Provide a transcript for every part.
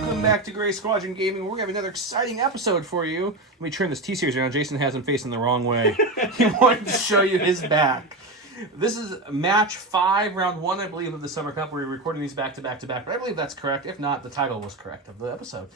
Welcome back to Gray Squadron Gaming. We're going to have another exciting episode for you. Let me turn this T-Series around. Jason has him facing the wrong way. He wanted to show you his back. This is match 5, round 1, I believe, of the Summer Cup. We're recording these back to back to back, but I believe that's correct. If not, the title was correct of the episode.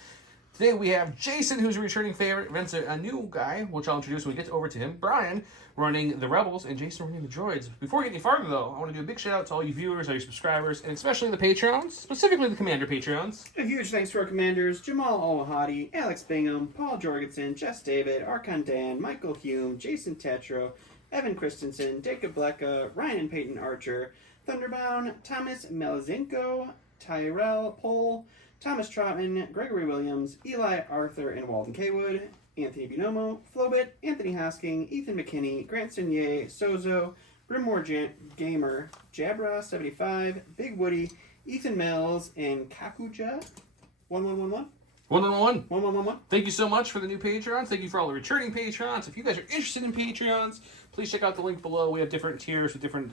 Today we have Jason, who's a returning favorite. Vince, a new guy, which I'll introduce when we get over to him. Brian, running the Rebels, and Jason running the Droids. Before we get any farther, though, I want to do a big shout-out to all you viewers, all you subscribers, and especially the Patreons, specifically the Commander Patreons. A huge thanks to our Commanders, Jamal Al-Wahadi, Alex Bingham, Paul Jorgensen, Jess David, Archon Dan, Michael Hume, Jason Tetro, Evan Christensen, Jacob Blecka, Ryan and Peyton Archer, Thunderbound, Thomas Melazinko, Tyrell Pohl, Thomas Trotman, Gregory Williams, Eli Arthur and Walden Kaywood, Anthony Binomo, Flobit, Anthony Hosking, Ethan McKinney, Grant Sinier, Sozo, Brimmore Gamer, Jabra75, Big Woody, Ethan Mills, and Kakuja 1111. 111. 1111. Thank you so much for the new Patreons. Thank you for all the returning Patreons. If you guys are interested in Patreons, please check out the link below. We have different tiers with different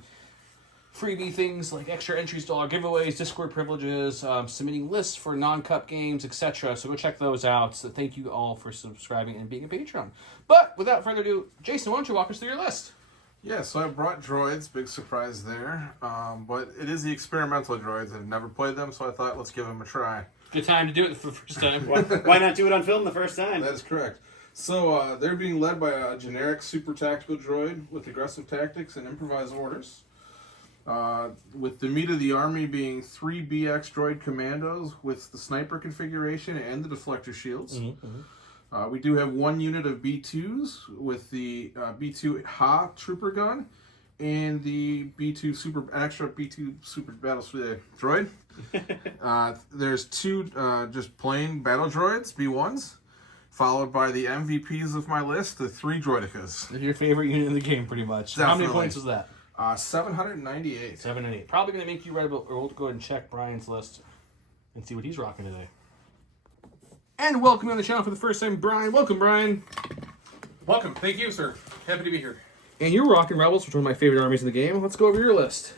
freebie things like extra entries to all our giveaways, Discord privileges, submitting lists for non-cup games, etc. So go check those out. So thank you all for subscribing and being a Patreon. But without further ado, Jason, why don't you walk us through your list? Yeah, so I brought Droids, big surprise there. But it is the experimental Droids. I've never played them, so I thought let's give them a try. Good time to do it for the first time. Why not do it on film the first time? That is correct. So they're being led by a generic super tactical droid with aggressive tactics and improvised orders. With the meat of the army being 3 BX droid commandos with the sniper configuration and the deflector shields. We do have 1 unit of B2s with the B2 Ha trooper gun and the B2 super battle droid. There's 2 just plain battle droids, B1s, followed by the MVPs of my list, the 3 droidicas. Your favorite unit in the game, pretty much. Definitely. How many points was that? 798. 7 and 8. Probably going to make you write about, or we'll go ahead and check Brian's list and see what he's rocking today. And welcome on the channel for the first time, Brian. Welcome, Brian. Welcome. Thank you, sir. Happy to be here. And you're rocking Rebels, which is one of my favorite armies in the game. Let's go over your list.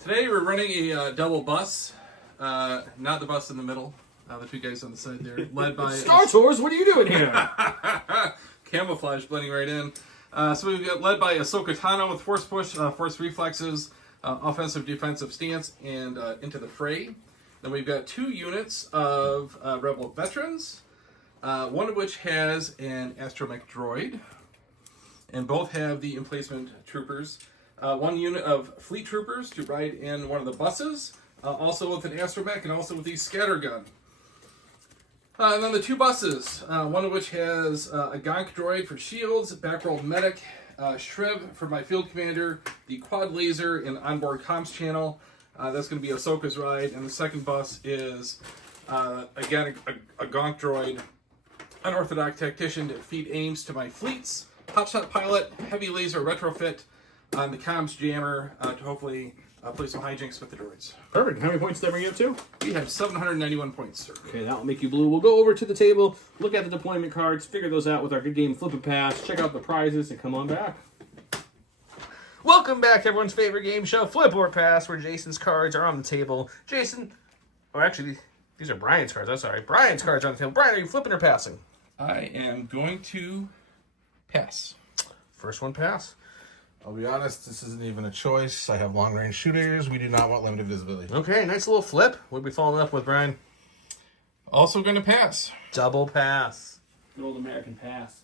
Today we're running a double bus. Not the bus in the middle. The 2 guys on the side there. Led by... Star Tours, what are you doing here? Camouflage blending right in. So we've got led by Ahsoka Tano with Force Push, Force Reflexes, Offensive Defensive Stance, and Into the Fray. Then we've got 2 units of Rebel Veterans, one of which has an astromech droid, and both have the emplacement troopers. 1 unit of fleet troopers to ride in one of the buses, also with an astromech and also with the scattergun. And then the 2 buses, one of which has a Gonk droid for shields, backrolled medic, Shriv for my field commander, the quad laser and onboard comms channel. That's going to be Ahsoka's ride. And the second bus is, again, a Gonk droid, unorthodox tactician to feed aims to my fleets, hotshot pilot, heavy laser retrofit, the comms jammer to hopefully play some hijinks with the droids. Perfect. How many points did that bring you up to? We have 791 points, sir. Okay, that will make you blue. We'll go over to the table, look at the deployment cards, figure those out with our good game Flip and Pass, check out the prizes, and come on back. Welcome back to everyone's favorite game show, Flip or Pass, where Jason's cards are on the table. Jason, oh, actually, these are Brian's cards. I'm sorry. Brian's cards are on the table. Brian, are you flipping or passing? I am going to pass. First one, pass. I'll be honest, this isn't even a choice. I have long-range shooters. We do not want limited visibility. Okay, nice little flip. What are we following up with, Brian? Also going to pass. Double pass. Good old American pass.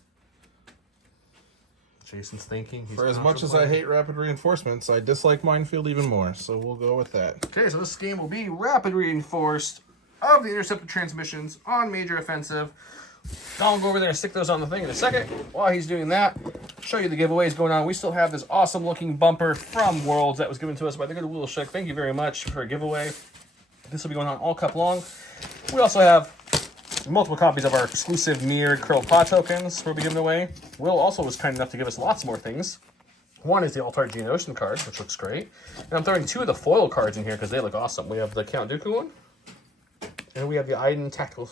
Jason's thinking. For as much as I hate rapid reinforcements, I dislike minefield even more, so we'll go with that. Okay, so this game will be rapid reinforced of the intercepted transmissions on major offensive. I'll go over there and stick those on the thing in a second. While he's doing that, show you the giveaways going on. We still have this awesome looking bumper from Worlds that was given to us by the good Will Schick. Thank you very much for a giveaway. This will be going on all cup long. We also have multiple copies of our exclusive mirrored curled paw tokens we'll be giving away. Will also was kind enough to give us lots more things. One is the Altart Geonosian card, which looks great. And I'm throwing 2 of the foil cards in here because they look awesome. We have the Count Dooku one, and we have the Iden Tactical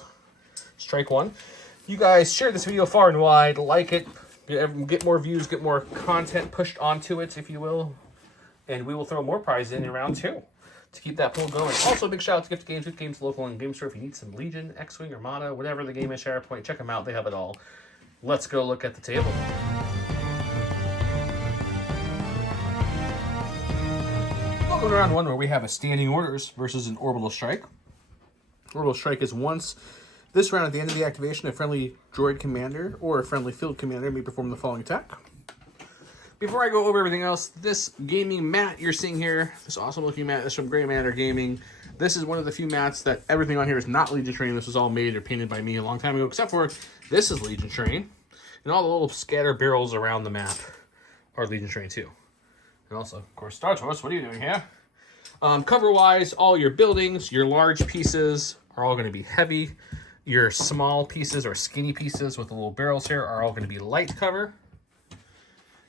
Strike one. You guys share this video far and wide, like it, get more views, get more content pushed onto it, if you will. And we will throw more prizes in round 2. to keep that pool going. Also, big shout out to Gift Games, Gift Games local and game store. If you need some Legion, X-Wing, Armada, whatever the game is, SharePoint, check them out. They have it all. Let's go look at the table. Welcome to round one, where we have a standing orders versus an orbital strike. Orbital strike is once this round, at the end of the activation, a friendly droid commander or a friendly field commander may perform the following attack. Before I go over everything else, this gaming mat you're seeing here, this awesome looking mat is from Grey Matter Gaming. This is one of the few mats that everything on here is not Legion Train. This was all made or painted by me a long time ago, except for this is Legion Train. And all the little scatter barrels around the map are Legion Train too. And also, of course, Star Tours, what are you doing here? Cover-wise, all your buildings, your large pieces are all going to be heavy. Your small pieces or skinny pieces with the little barrels here are all going to be light cover.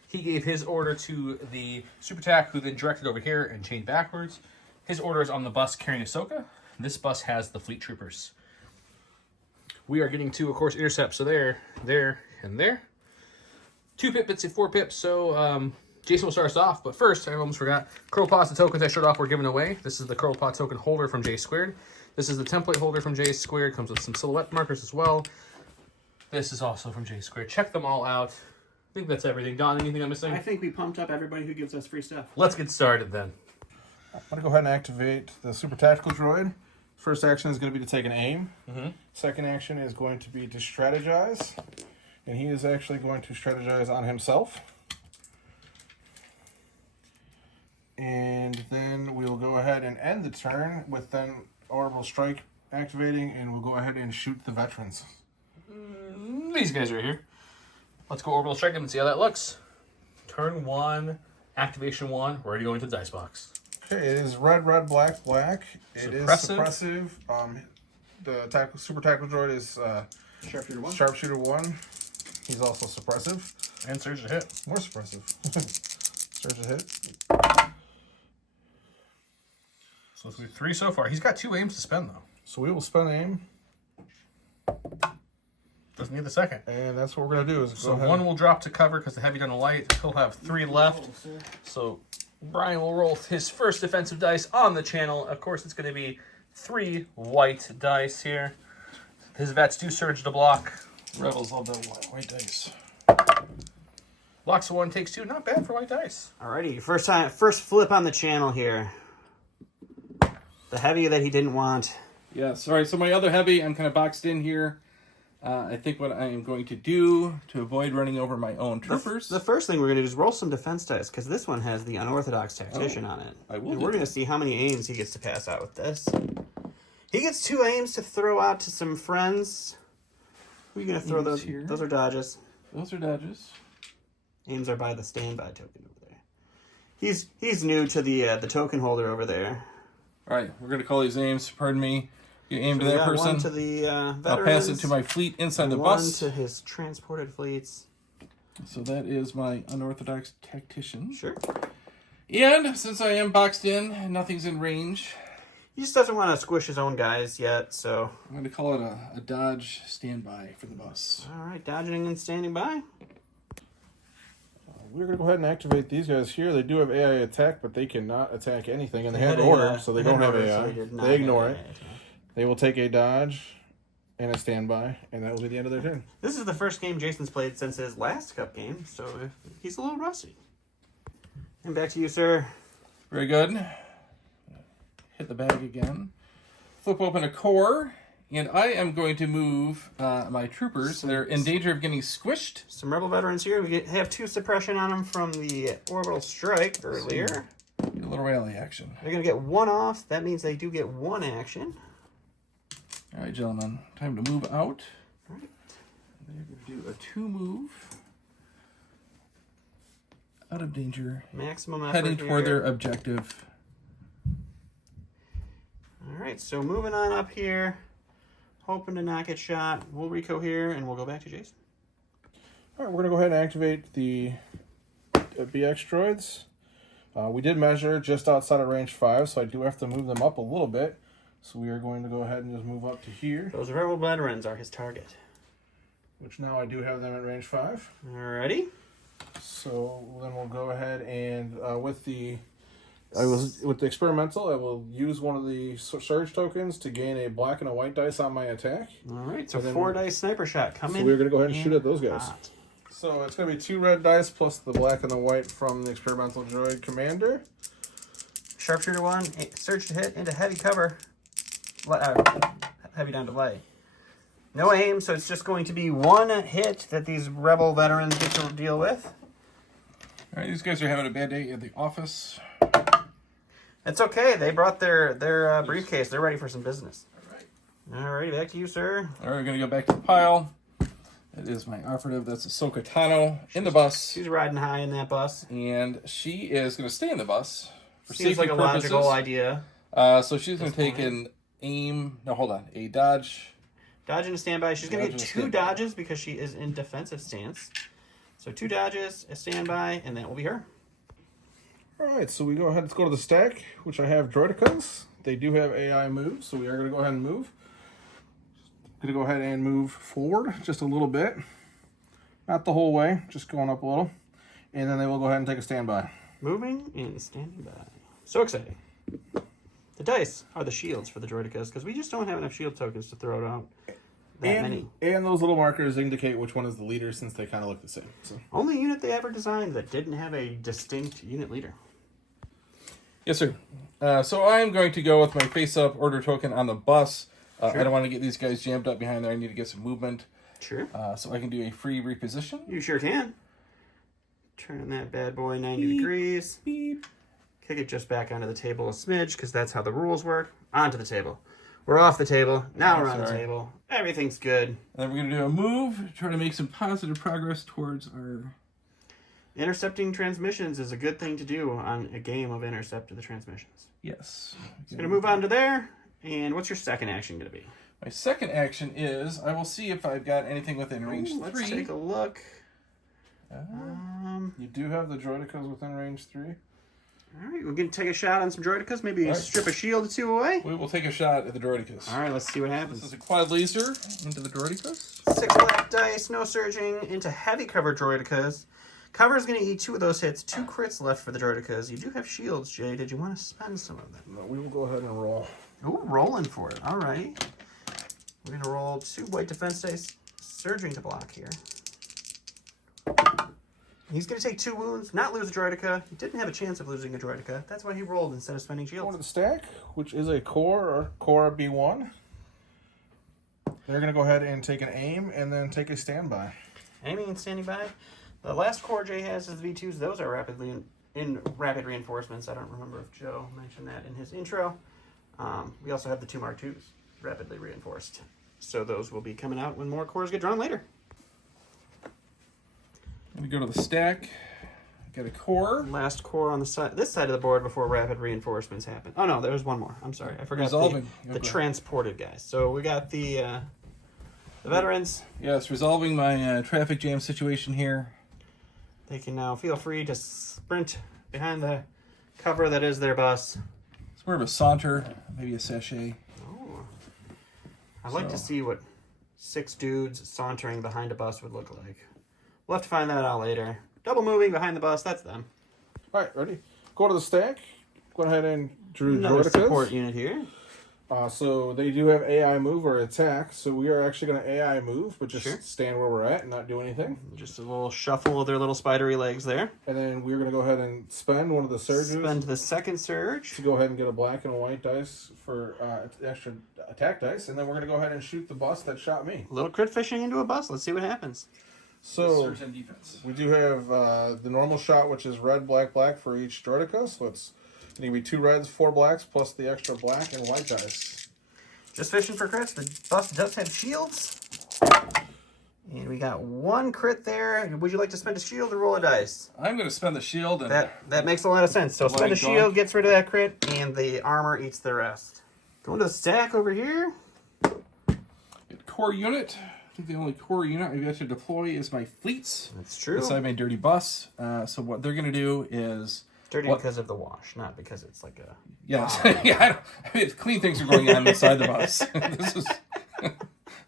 He gave his order to the Super Tac, who then directed over here and changed backwards. His order is on the bus carrying Ahsoka. This bus has the fleet troopers. We are getting two, of course, intercepts. So there, and there. 2 pip bits and 4 pips. So Jason will start us off. But first, I almost forgot. Curl Pods, the tokens I showed off were given away. This is the Curl Pod token holder from J Squared. This is the template holder from J Squared. Comes with some silhouette markers as well. This is also from J Squared. Check them all out. I think that's everything. Don, anything I'm missing? I think we pumped up everybody who gives us free stuff. Let's get started then. I'm going to go ahead and activate the Super Tactical Droid. First action is going to be to take an aim. Second action is going to be to strategize. And he is actually going to strategize on himself. And then we'll go ahead and end the turn with then Orbital Strike activating, and we'll go ahead and shoot the veterans. These guys right here. Let's go Orbital Strike and see how that looks. Turn 1, activation 1. We're already going to the dice box. Okay, it is red, red, black, black. It is suppressive. The Super Tactical Droid is Sharpshooter 1. Sharpshooter 1. He's also suppressive. And Surge to hit. More suppressive. Surge to hit. So let's do 3 so far. He's got 2 aims to spend, though. So we will spend aim. Doesn't need the second. And that's what we're going to do. Is So 1 will drop to cover because the heavy done a light. He'll have 3 left. So Brian will roll his first defensive dice on the channel. Of course, it's going to be 3 white dice here. His vets do surge to block. Rebels love that white dice. Blocks 1, takes 2. Not bad for white dice. Alrighty, first flip on the channel here. The heavy that he didn't want. Yeah, sorry. So my other heavy, I'm kind of boxed in here. I think what I am going to do to avoid running over my own troopers. The first thing we're going to do is roll some defense dice, because this one has the Unorthodox Tactician on it. I will And do we're going to see how many aims he gets to pass out with this. He gets 2 aims to throw out to some friends. Who are you going to throw those? Here. Those are dodges. Those are dodges. Aims are by the standby token over there. He's new to the token holder over there. All right, we're going to call these aims. Pardon me. You aim to We that got person. One to the veterans. I'll pass it to my fleet inside the one bus. to his transported fleets. So that is my unorthodox tactician. Sure. And since I am boxed in, nothing's in range. He just doesn't want to squish his own guys yet, so... I'm going to call it a dodge standby for the bus. All right, dodging and standing by. We're going to go ahead and activate these guys here. They do have AI attack, but they cannot attack anything. And they have had order, so they don't have order, AI. so They ignore it. They will take a dodge and a standby, and that will be the end of their turn. This is the first game Jason's played since his last cup game, so he's a little rusty. And back to you, sir. Very good. Hit the bag again. Flip open a core, and I am going to move my troopers. They're in danger of getting squished. Some Rebel veterans here. We have 2 suppression on them from the Orbital Strike earlier. Get a little rally action. They're going to get 1 off. That means they do get 1 action. All right, gentlemen. Time to move out. All right. They're going to do a 2 move. Out of danger. Maximum effort Heading toward here. their objective. All right, so moving on up here. Hoping to not get shot. We'll reco here, and we'll go back to Jason. All right, we're going to go ahead and activate the BX droids. We did measure just outside of range 5, so I do have to move them up a little bit. So we are going to go ahead and just move up to here, Those Rebel veterans are his target. which now I do have them at range 5. Alrighty. So then we'll go ahead and with the I was with the experimental. I will use one of the surge tokens to gain a black and a white dice on my attack. All right, so And then 4 dice sniper shot coming. So we're going to go ahead and shoot at those guys. hot. So it's going to be 2 red dice plus the black and the white from the experimental droid commander. Sharpshooter 1, surge to hit into heavy cover. Heavy down to light. No aim, so it's just going to be 1 hit that these rebel veterans get to deal with. All right, these guys are having a bad day at the office. It's okay. They brought their briefcase. They're ready for some business. All right, back to you, sir. All right, we're going to go back to the pile. That is my operative. That's Ahsoka Tano in the bus. She's riding high in that bus. And she is going to stay in the bus for Seems safety like a purposes. logical idea. So she's going to take an aim. No, hold on. A dodge. Dodge and a standby. She's going to Dodge get and 2 standby. dodges because she is in defensive stance. So 2 dodges, a standby, and that will be her. All right, so we go ahead. Let's go to the stack, which I have droidicas. They do have AI moves, so we are going to go ahead and move. Going to go ahead and move forward just a little bit. Not the whole way, just going up a little. And then they will go ahead and take a standby. Moving and standing by. So exciting. The dice are the shields for the droidicas because we just don't have enough shield tokens to throw out that many. And those little markers indicate which one is the leader since they kind of look the same. So. Only unit they ever designed that didn't have a distinct unit leader. Yes, sir. So I'm going to go with my face-up order token on the bus. I don't want to get these guys jammed up behind there. I need to get some movement. Sure. So I can do a free reposition. You sure can. Turn that bad boy 90 degrees. Beep. Kick it just back onto the table a smidge because that's how the rules work. Onto the table. We're off the table. Now we're on the table. Everything's good. And then we're going to do a move, try to make some positive progress towards our... Intercepting transmissions is a good thing to do on a game of Intercept the Transmissions. Yes. Going to move on to there. And what's your second action going to be? My second action is I will see if I've got anything within range 3. Let's take a look. You do have the droidicas within range 3. All right, we're going to take a shot on some droidicas. Maybe strip a shield or 2 away. We will take a shot at the droidicas. All right, let's see what happens. This is a quad laser into the droidicas. 6 black dice, no surging, into heavy cover droidicas. Cover is going to eat 2 of those hits. 2 crits left for the droidicas. You do have shields, Jay. Did you want to spend some of them? No, we will go ahead and roll. Ooh, rolling for it. All right. We're going to roll 2 white defense dice, surging to block here. He's going to take 2 wounds, not lose a droidica. He didn't have a chance of losing a droidica. That's why he rolled instead of spending Going to shields. the stack, which is a core or Cora B1. They're going to go ahead and take an aim and then take a standby. Aiming and standing by. The last core Jay has is V2s. Those are rapidly in rapid reinforcements. I don't remember if Joe mentioned that in his intro. We also have the 2 Mark IIs, rapidly reinforced. So those will be coming out when more cores get drawn later. Let me go to the stack. Get a core. Last core on the side, this side of the board before rapid reinforcements happen. Oh no, there's one more. I'm sorry, I forgot Resolving. the Okay. transported guys. So we got the veterans. Yes, resolving my traffic jam situation here. They can now feel free to sprint behind the cover that is their bus. It's more of a saunter, maybe a sachet. Oh, I'd like to see what 6 dudes sauntering behind a bus would look like. We'll have to find that out later. Double moving behind the bus, that's them. All right, ready? Go to the stack. Go ahead and drew Another droidicas. support unit here. So they do have AI move or attack. So we are actually going to AI move, but just Sure. stand where we're at and not do anything. Just a little shuffle of their little spidery legs there. And then we're going to go ahead and spend one of the surges Spend the second surge. to go ahead and get a black and a white dice for extra attack dice. And then we're going to go ahead and shoot the bus that shot me. A little crit fishing into a bus. Let's see what happens. So Surge and defense. we do have the normal shot, which is red, black, black for each droidica. So it's going to be 2 reds, 4 blacks, plus the extra black and white dice. Just fishing for crits. The bus does have shields. And we got 1 crit there. Would you like to spend a shield or roll a dice? I'm going to spend the shield and That makes a lot of sense. So spend a shield, gets rid of that crit, and the armor eats the rest. Going to the stack over here. get core unit. I think the only core unit I've got to deploy is my fleets. That's true. Inside my dirty bus. So what they're going to do is... Dirty because of the wash, not because it's like a... Yes. Yeah, I mean, clean things are going on inside the bus. This is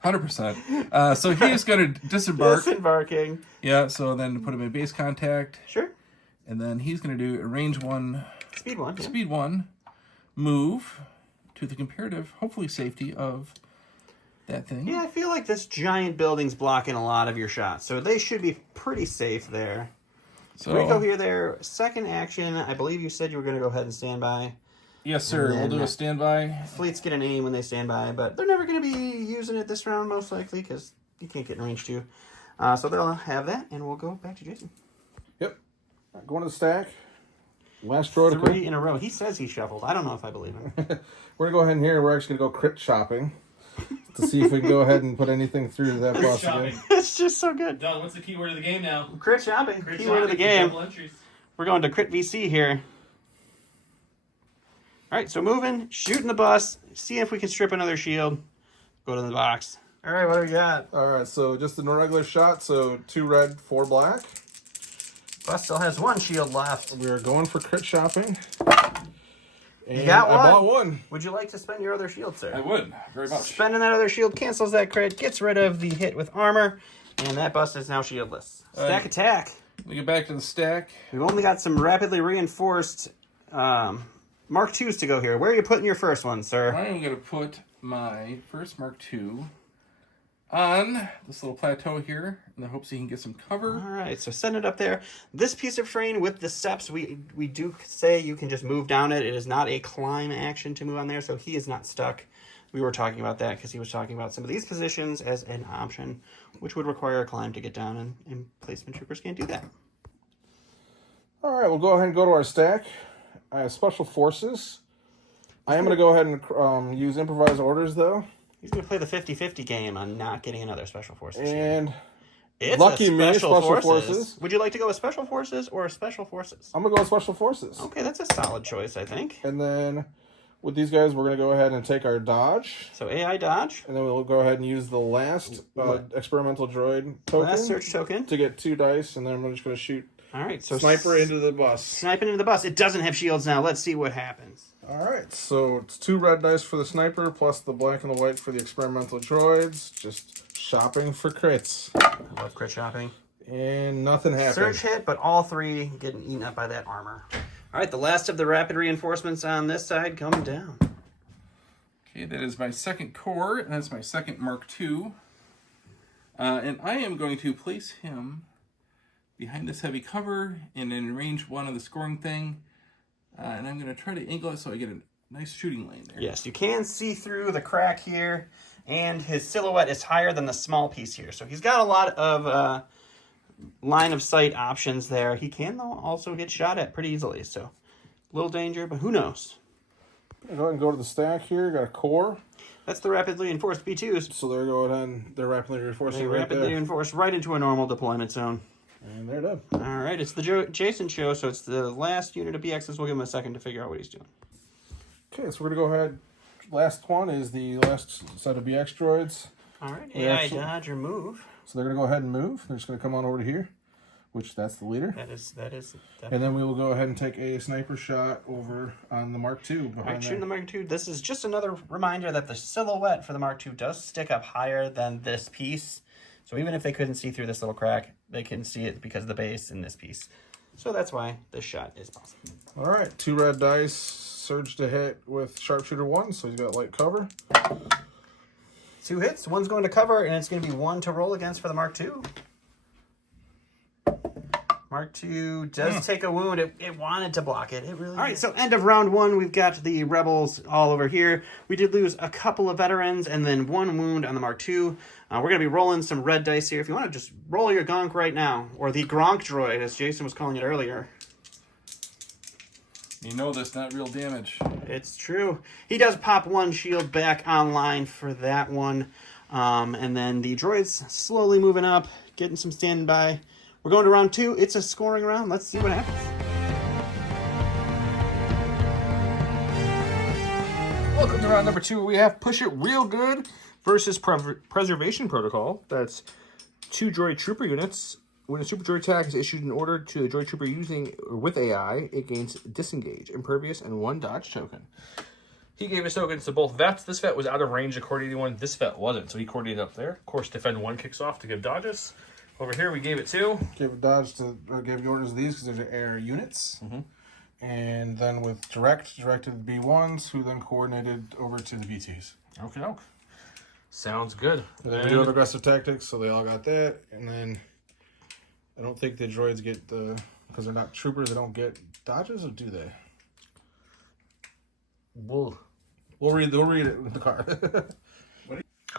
100%. So he's going to disembark. Disembarking. Yeah, so then put him in base contact. Sure. And then he's going to do a range 1, Speed 1. Yeah. speed 1, move to the comparative, hopefully safety of that thing. Yeah, I feel like this giant building's blocking a lot of your shots, so they should be pretty safe there. So Rico here, there. Second action, I believe you said you were going to go ahead and stand by. yes, sir. And We'll then do a standby. Fleets get an aim when they stand by, but they're never going to be using it this round, most likely, because you can't get in range 2. So they'll have that, and we'll go back to Jason. Yep. All right, going to the stack. Last droid. 3 in a row. He says he shuffled. I don't know if I believe him. We're going to go ahead and here. We're actually going to go crit shopping to see if we can go ahead and put anything through that boss again. It's just so good. Don, what's the keyword of the game now? Crit shopping. Crit Keyword of the shopping for game. double entries. We're going to crit VC here. All right, so moving, shooting the bus, see if we can strip another shield. Go to the box. All right, what do we got? All right, so just a regular shot. So 2 red, 4 black. Bus still has 1 shield left. We're going for crit shopping. And got one? I bought 1. Would you like to spend your other shield, sir? I would, very much. Spending that other shield cancels that crit, gets rid of the hit with armor, and that bus is now shieldless. Stack attack. Let me get back to the stack. We've only got some rapidly reinforced Mark IIs to go here. Where are you putting your first one, sir? I am going to put my first Mark II on this little plateau here in the hopes he can get some cover. All right, so send it up there. This piece of terrain with the steps, we do say you can just move down it. It is not a climb action to move on there, so he is not stuck. We were talking about that because he was talking about some of these positions as an option, which would require a climb to get down, and placement troopers can't do that. All right, we'll go ahead and go to our stack. I have special forces. I am going to go ahead and use improvised orders, though. He's going to play the 50-50 game on not getting another special forces. And It's lucky a me, special special forces. forces. Would you like to go with special forces or special forces? I'm going to go with special forces. Okay, that's a solid choice, I think. And then with these guys, we're going to go ahead and take our dodge. So AI dodge. And then we'll go ahead and use the last experimental droid token. Last search token. To get 2 dice, and then I'm just going to shoot All right, so sniper into the bus. sniping into the bus. It doesn't have shields now. Let's see what happens. All right, so it's 2 red dice for the sniper, plus the black and the white for the experimental droids. Just shopping for crits. I love crit shopping. And nothing happened. Search hit, but all 3 getting eaten up by that armor. All right, the last of the rapid reinforcements on this side coming down. Okay, that is my second core, and that's my second Mark II. And I am going to place him behind this heavy cover and in range 1 of the scoring thing. And I'm going to try to angle it so I get a nice shooting lane there. Yes, you can see through the crack here, and his silhouette is higher than the small piece here. So he's got a lot of line of sight options there. He can, though, also get shot at pretty easily. So a little danger, but who knows? Go ahead and go to the stack here. Got a core. That's the rapidly reinforced B2s. So they're going ahead. They're rapidly reinforcing They right rapidly there. reinforced right into a normal deployment zone. And they're done. All right, it's the Jason show, so it's the last unit of BXs. We'll give him a second to figure out what he's doing. Okay, so we're going to go ahead. Last one is the last set of BX droids. All right, We AI actually- dodge or move. So they're going to go ahead and move. They're just going to come on over to here, which that's the leader. That is. And then we will go ahead and take a sniper shot over on the Mark II All right, behind shooting the there. Mark II. This is just another reminder that the silhouette for the Mark II does stick up higher than this piece. So even if they couldn't see through this little crack, they can see it because of the base in this piece. So that's why this shot is possible. All right, 2 red dice, surge to hit with sharpshooter 1, so he's got light cover. 2 hits. One's going to cover, and it's going to be 1 to roll against for the Mark II. Mark II does take a wound. It wanted to block it. It really All right, so end of round 1. We've got the Rebels all over here. We did lose a couple of veterans and then 1 wound on the Mark II. We're going to be rolling some red dice here. If you want to just roll your gonk right now, or the Gronk droid, as Jason was calling it earlier. You know that's not real damage. It's true. He does pop 1 shield back online for that one. And then the droids slowly moving up, getting some standing by. We're going to round 2. It's a scoring round. Let's see what happens. Welcome to round number 2, where we have Push It Real Good versus Preservation Protocol. That's 2 droid trooper units. When a super droid attack is issued in order to the droid trooper using with AI, it gains Disengage, Impervious, and 1 dodge token. He gave his tokens to both vets. This vet was out of range of coordinating 1. This vet wasn't, so he coordinated up there. Of course, Defend 1 kicks off to give dodges. Over here, we gave it to. Gave a dodge to, or gave the orders of these because they're air units. And then with directed the B1s, who then coordinated over to the BTs. Okay, okay. Sounds good. And then we do have aggressive tactics, so they all got that. And then I don't think the droids get the, because they're not troopers, they don't get dodges, or do they? We'll read it in the car.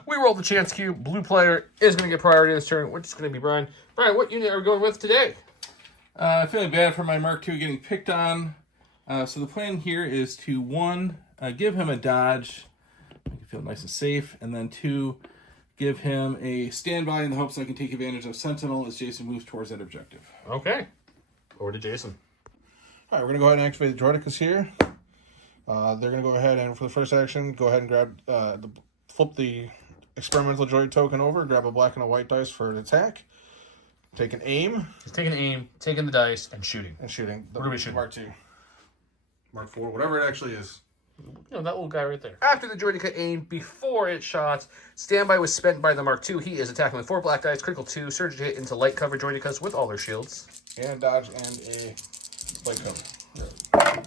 We rolled the chance cube. Blue player is going to get priority this turn, which is going to be Brian. Brian, what unit are we going with today? Feeling bad for my Mark II getting picked on. So the plan here is to, 1, give him a dodge, make it feel nice and safe, and then 2, give him a standby in the hopes I can take advantage of Sentinel as Jason moves towards that objective. Okay. Over to Jason. All right, we're going to go ahead and activate the Droidicus here. They're going to go ahead and, for the first action, go ahead and grab, flip the experimental droid token over, grab a black and a white dice for an attack. Take an aim. He's taking aim, taking the dice, and shooting. And shooting. What are we shooting? Mark II. Mark IV, whatever it actually is. You know, that little guy right there. After the droidica aimed, before it shot, standby was spent by the Mark II. He is attacking with 4 black dice, critical 2, surge hit into light cover droidicas with all their shields. And dodge and a light cover.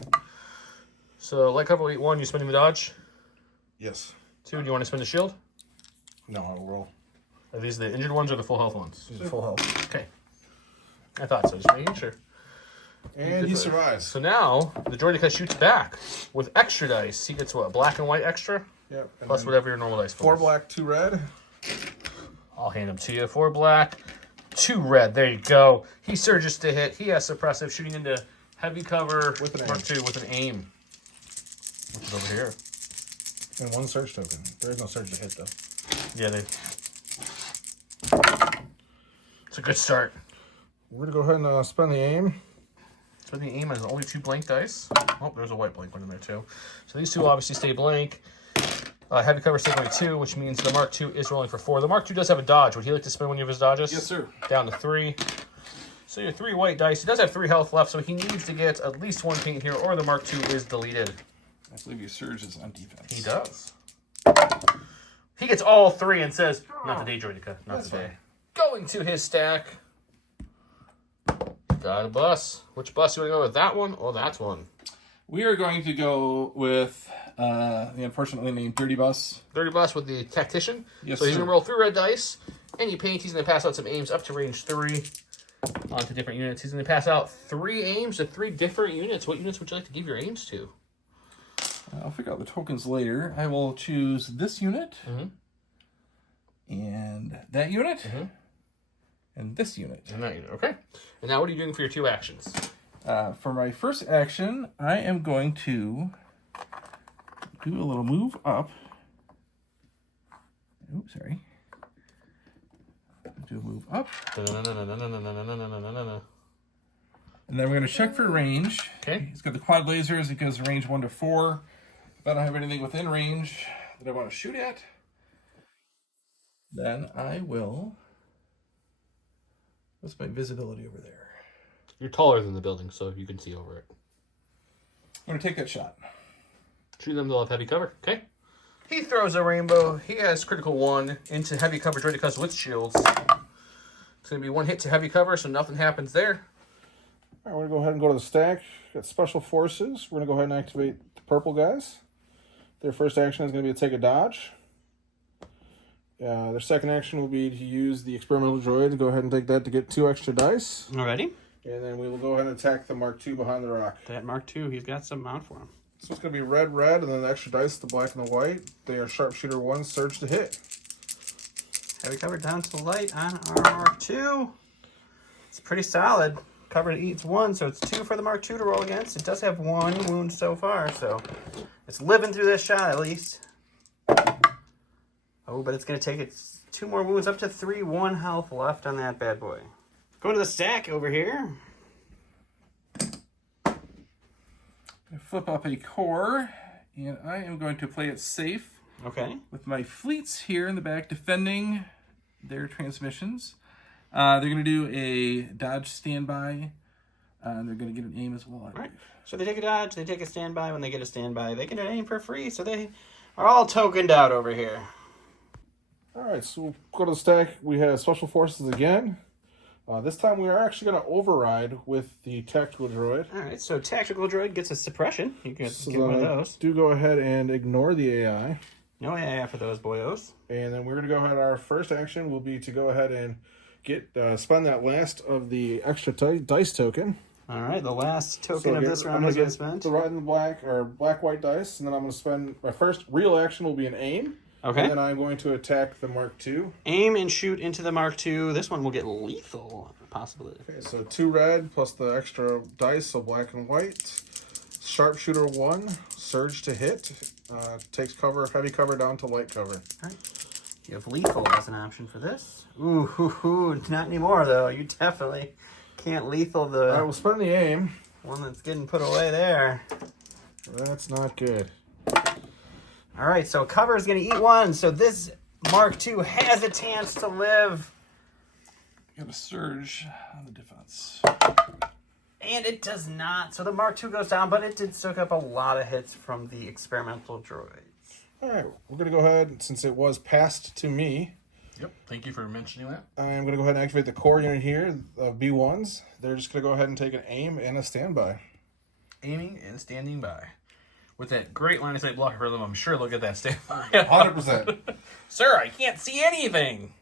So light cover will eat 1, you spending the dodge? Yes. 2, do you want to spend the shield? No, I will roll. Are these the injured ones or the full health ones? He's full health. Okay. I thought so, just making sure. And he survives. So now, the droidica shoots back with extra dice. He gets what, black and white extra? Yep. Plus whatever your normal dice 4 was. black, 2 red. I'll hand them to you. 4 black, 2 red. There you go. He surges to hit. He has suppressive, shooting into heavy cover With an Mark II with an aim. Which is over here. And 1 surge token. There is no surge to hit, though. Yeah, it's a good start. We're going to go ahead and spend the aim. So the aim is only 2 blank dice. Oh, there's a white blank one in there too. So these 2 obviously stay blank. Heavy cover stay only 2, which means the Mark II is rolling for 4. The Mark II does have a dodge. Would he like to spend one of his dodges? Yes, sir. Down to 3. So your 3 white dice. He does have 3 health left, so he needs to get at least 1 paint here, or the Mark II is deleted. I believe your surge is on defense. He does. He gets all 3 and says, not today, Droidica. Not That's today. fine. Going to his stack. Got a bus. Which bus you want to go with? That one or that one? We are going to go with the unfortunately named Dirty Bus. Dirty bus with the tactician. Yes, so he's sir. going to roll 3 red dice. Any paint, he's going to pass out some aims up to range 3 onto different units. He's going to pass out 3 aims to 3 different units. What units would you like to give your aims to? I'll figure out the tokens later. I will choose this unit. And that unit. And this unit. And that unit. Okay. And now what are you doing for your 2 actions? For my first action, I am going to do a little move up. Oops, sorry. Do a move up. And then we're going to check for range. Okay. He's got the quad lasers. It goes range 1 to 4. If I don't have anything within range that I want to shoot at, then I will... What's my visibility over there? You're taller than the building, so you can see over it. I'm going to take that shot. Shoot them, they'll have heavy cover. Okay. He throws a rainbow. He has critical 1 into heavy cover Droidicas with shields. It's going to be 1 hit to heavy cover, so nothing happens there. All right, we're going to go ahead and go to the stack. Got Special Forces. We're going to go ahead and activate the purple guys. Their first action is going to be to take a dodge. Their second action will be to use the experimental droid. Go ahead and take that to get 2 extra dice. Alrighty. And then we will go ahead and attack the Mark II behind the rock. That Mark II, he's got something out for him. So it's going to be red, red, and then the extra dice, the black and the white. They are sharpshooter 1, surge to hit. Heavy cover down to light on our Mark II. It's pretty solid. Cover eats 1, so it's 2 for the Mark II to roll against. It does have 1 wound so far, so it's living through this shot at least. Oh, but it's going to take it 2 more wounds, up to 3, 1 health left on that bad boy. Going to the stack over here. I flip up a core, and I am going to play it safe Okay. with my fleets here in the back defending their transmissions. They're going to do a dodge standby, and they're going to get an aim as well. All right. So they take a dodge, they take a standby. When they get a standby, they get an aim for free, so they are all tokened out over here. All right, so we'll go to the stack. We have Special Forces again. This time we are actually going to override with the tactical droid. All right, so tactical droid gets a suppression. You can So get one of those. do go ahead and ignore the AI. No AI for those boyos. And then we're going to go ahead. Our first action will be to go ahead and spend that last of the extra dice token. All right, the last token of this round I'm is going going to to spend. the red and the black, or black-white dice, and then I'm going to spend my first real action will be an aim. Okay. And then I'm going to attack the Mark II. Aim and shoot into the Mark II. This one will get lethal, possibly. Okay, so 2 red plus the extra dice, so black and white. Sharpshooter 1, surge to hit. Takes cover, heavy cover down to light cover. All right. You have lethal as an option for this. Ooh, not anymore, though. You definitely can't lethal the I will spend the aim. one that's getting put away there. That's not good. All right, so cover is going to eat 1. So this Mark II has a chance to live. Got a surge on the defense. And it does not. So the Mark II goes down, but it did soak up a lot of hits from the experimental droids. All right, we're going to go ahead, since it was passed to me, Yep. Thank you for mentioning that. I'm going to go ahead and activate the core unit here of B1s. They're just going to go ahead and take an aim and a standby. Aiming and standing by. With that great line of sight blocker for them, I'm sure they'll get that standby. 100%. Sir, I can't see anything.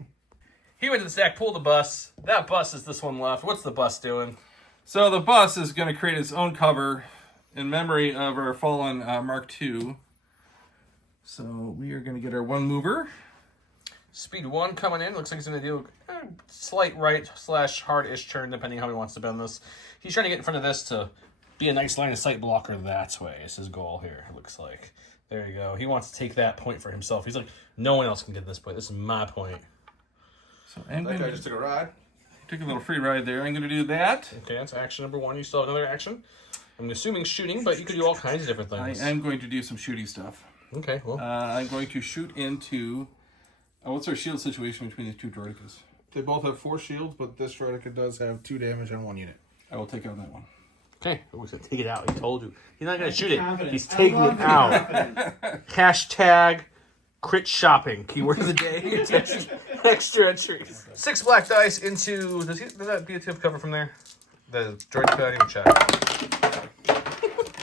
He went to the stack, pulled the bus. That bus is this one left. What's the bus doing? So the bus is going to create its own cover in memory of our fallen Mark II. So we are going to get our 1 mover. Speed 1 coming in. Looks like he's going to do a slight right/hard-ish turn, depending how he wants to bend this. He's trying to get in front of this to be a nice line of sight blocker that way. Is his goal here, it looks like. There you go. He wants to take that point for himself. He's like, no one else can get this point. This is my point. So I'm That going guy to just took a ride. take a little free ride there. I'm going to do that. Okay, that's action number 1. You still have another action. I'm assuming shooting, but you could do all kinds of different I things. am going to do some shooting stuff. Okay, well. I'm going to shoot into... what's our shield situation between the 2 droidicas? They both have 4 shields, but this droidica does have 2 damage on 1 unit. I will take out that one. Okay, we're going to take it out. He told you. He's not going to shoot it. Confidence. He's I taking love it the out. confidence. Hashtag crit shopping. Keyword of the day. Extra entries. 6 black dice into... Does that BTF cover from there? The droid I didn't even check.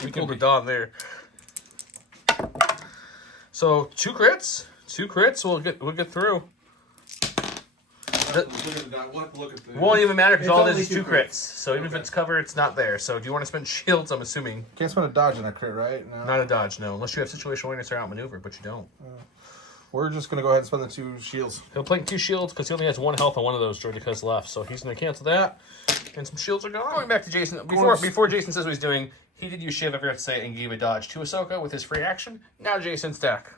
We killed the Dawn there. So 2 crits. 2 crits. We'll get through. Won't even matter because It's all it only is 2 2 crits. So even if it's covered, it's not there. So do you want to spend shields? I'm assuming. Can't spend a dodge in a crit, right? No. Not a dodge, no. Unless you have situational awareness or outmaneuver, but you don't. We're just going to go ahead and spend the 2 shields. He'll play 2 shields because he only has 1 health on one of those droidicas left. So he's going to cancel that. And some shields are gone. Going back to Jason. Before Jason says what he's doing, he did use Shiv, I forgot to say, and gave a dodge to Ahsoka with his free action. Now Jason's stack.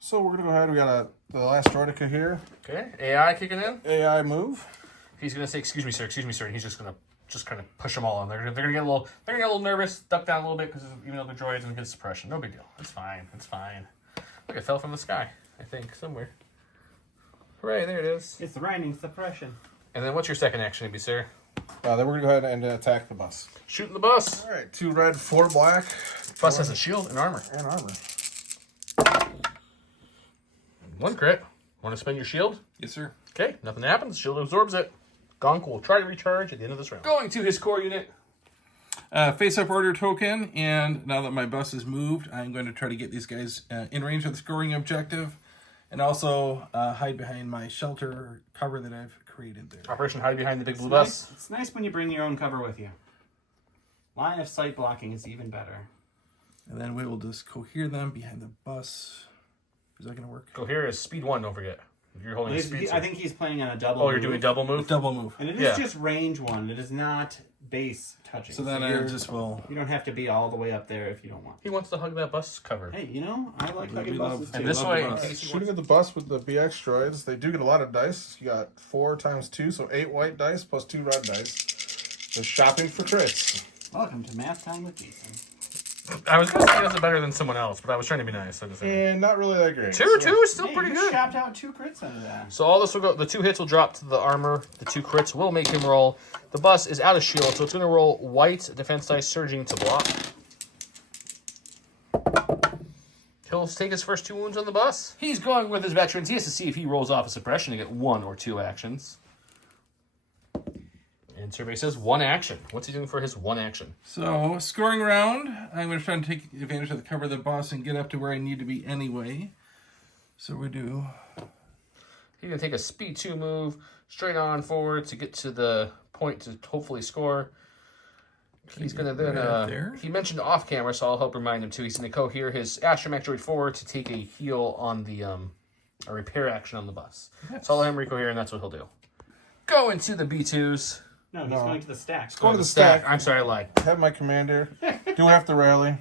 So we're going to go ahead. We got the last droidica here. Okay, AI kicking in. AI move. He's going to say, excuse me, sir. And he's just going to kind of push them all on. They're going to get a little nervous, duck down a little bit because even though the droid's going to get suppression. No big deal. It's fine. Look, it fell from the sky, I think, somewhere. Hooray, there it is. It's raining suppression. And then what's your second action, maybe, sir? Then we're going to go ahead and attack the bus. Shooting the bus. All right, 2 red, 4 black. Bus has a shield and armor. And armor. 1 crit. Want to spend your shield? Yes, sir. Okay, nothing happens. Shield absorbs it. Gonk will try to recharge at the end of this round. Going to his core unit. Face-up order token, and now that my bus is moved, I'm going to try to get these guys in range of the scoring objective, and also hide behind my shelter cover that I've created there. Operation hide behind the big blue bus. It's nice when you bring your own cover with you. Line of sight blocking is even better. And then we will just cohere them behind the bus. Is that going to work? Go here is speed 1, don't forget. You're holding speed. I think he's playing on a double Oh, you're move. doing double move? Double move. And it is Yeah. just range 1. It is not base touching. So then I just will... You don't have to be all the way up there if you don't want. He wants to hug that bus cover. Hey, I like We hugging love- buses And too. this love way, the in bus. case he Shooting wants... at the bus with the BX droids, they do get a lot of dice. You got 4 times 2, so 8 white dice plus 2 red dice. Just shopping for crits. Welcome to Math Time with Jason. I was going to say that's better than someone else, but I was trying to be nice. So And not really that great. 2 is still Hey, pretty you good. chopped out 2 crits out of that. So all this will go, the 2 hits will drop to the armor, the 2 crits will make him roll. The bus is out of shield, so it's going to roll white defense dice surging to block. He'll take his first 2 wounds on the bus. He's going with his veterans. He has to see if he rolls off a suppression to get 1 or 2 actions. And survey says 1 action. What's he doing for his 1 action? So, scoring round, I'm going to try to take advantage of the cover of the bus and get up to where I need to be anyway. So we do. He's going to take a speed 2 move straight on forward to get to the point to hopefully score. He's going to then, he mentioned off camera, so I'll help remind him too. He's going to cohere his Astromech Droid forward to take a heal on the, a repair action on the bus. Yes. So I'll let him recohere, and that's what he'll do. Go into the B2s. No, he's going to the stack. Go to the stack. I'm sorry, I lied. Have my commander. Do have to rally.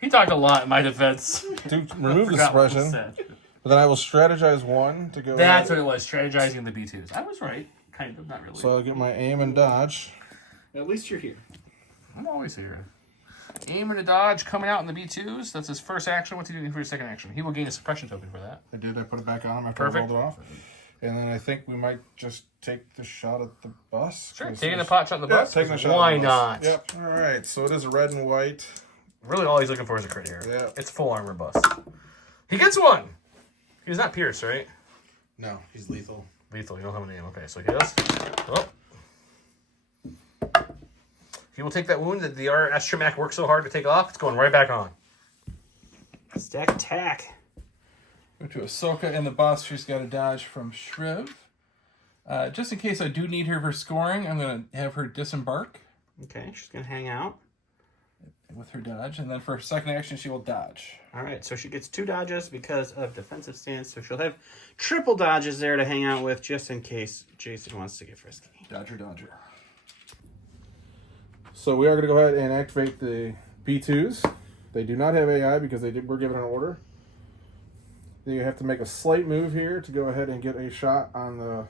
He talked a lot in my defense. Do remove the suppression. But then I will strategize 1 to go. That's what it was, strategizing the B2s. I was right. Kind of, not really. So I'll get my aim and dodge. At least you're here. I'm always here. Aim and a dodge coming out in the B2s. That's his first action. What's he doing for his second action? He will gain a suppression token for that. I did. I put it back on him after I rolled it off. And then I think we might just take the shot at the bus. Sure, taking the pot shot at the bus? Taking a shot Why at the not? bus. Yep. All right, so it is red and white. Really, all he's looking for is a crit here. Yeah. It's full armor bus. He gets 1. He's not pierced, right? No, he's lethal. Lethal, you don't have a name. Okay, so he does. Oh. He will take that wound that the Astromech worked so hard to take off. It's going right back on. Stack attack. Go to Ahsoka and the bus. She's got a dodge from Shriv. Just in case I do need her for scoring, I'm going to have her disembark. Okay, she's going to hang out. With her dodge. And then for her second action, she will dodge. All right, so she gets 2 dodges because of defensive stance. So she'll have triple dodges there to hang out with just in case Jason wants to get frisky. Dodger. So we are going to go ahead and activate the B2s. They do not have AI because were given an order. Then you have to make a slight move here to go ahead and get a shot on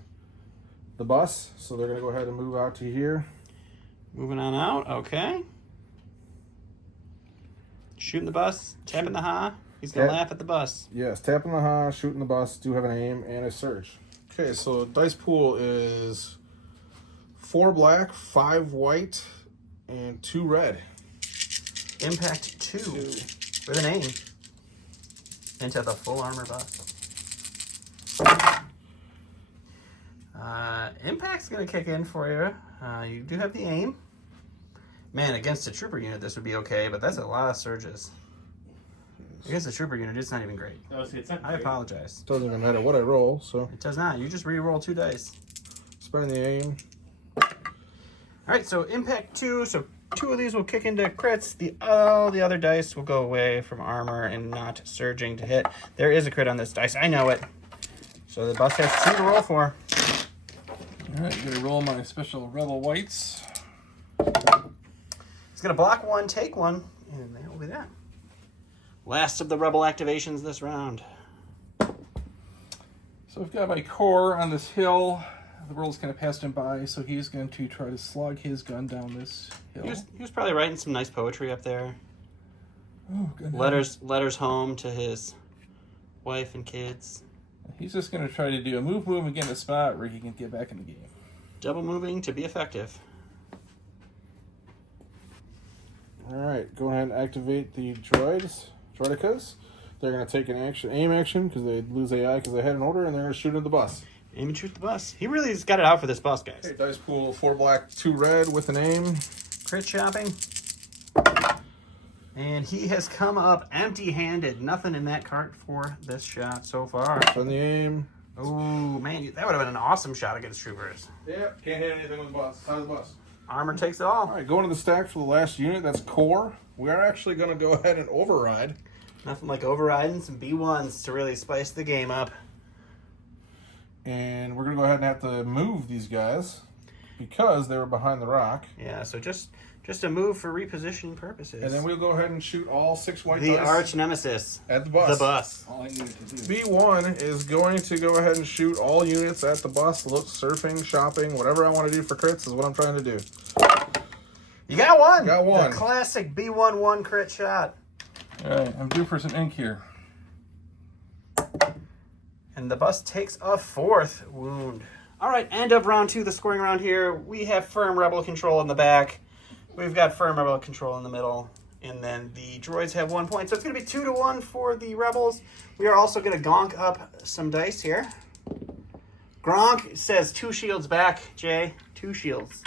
the bus. So they're going to go ahead and move out to here. Moving on out, okay. Shooting the bus, tapping the ha. He's going to laugh at the bus. Yes, tapping the ha, shooting the bus, do have an aim, and a surge. Okay, so dice pool is 4 black, 5 white, and 2 red. Impact 2 with an aim into the full armor bus. Impact's going to kick in for you. You do have the aim. Man, against a trooper unit, this would be okay, but that's a lot of surges. Against a trooper unit, it's not even great. I apologize. Doesn't even matter what I roll, so. It does not. You just re-roll 2 dice. Spending the aim. All right, so impact 2. So 2 of these will kick into crits. The other dice will go away from armor and not surging to hit. There is a crit on this dice. I know it. So the bus has 2 to roll for. All right, I'm going to roll my special Rebel Whites. He's going to block 1, take 1, and that will be that. Last of the Rebel activations this round. So I've got my core on this hill. The world's kind of passed him by, so he's going to try to slug his gun down this hill. He was probably writing some nice poetry up there. Oh, goodness. Letters home to his wife and kids. He's just going to try to do a move and get in a spot where he can get back in the game. Double moving to be effective. Alright, go ahead and activate the droidicas. They're going to take an aim action because they lose AI because they had an order, and they're going to shoot at the bus. Aim and shoot the bus. He really has got it out for this bus, guys. Okay, dice pool 4 black, 2 red with an aim. Crit shopping. And he has come up empty-handed. Nothing in that cart for this shot so far. Spend the aim. Oh, man, that would have been an awesome shot against troopers. Yeah, can't hit anything with the bus. How's the bus? Armor takes it all. Alright, going to the stack for the last unit. That's core. We are actually going to go ahead and override. Nothing like overriding some B1s to really spice the game up. And we're going to go ahead and have to move these guys because they were behind the rock. Yeah, so just a move for repositioning purposes. And then we'll go ahead and shoot all 6 white the dice arch nemesis. at the bus. The bus. All I needed to do. B1 is going to go ahead and shoot all units at the bus. Look, surfing, shopping, whatever I want to do for crits is what I'm trying to do. You got one. Got one. The classic B1-1 crit shot. All right, I'm due for some ink here. And the bus takes a 4th wound. All right, end of round 2, the scoring round here. We have firm rebel control in the back. We've got firm rebel control in the middle. And then the droids have 1 point. So it's going to be 2-1 for the rebels. We are also going to gonk up some dice here. Gronk says 2 shields back, Jay. 2 shields.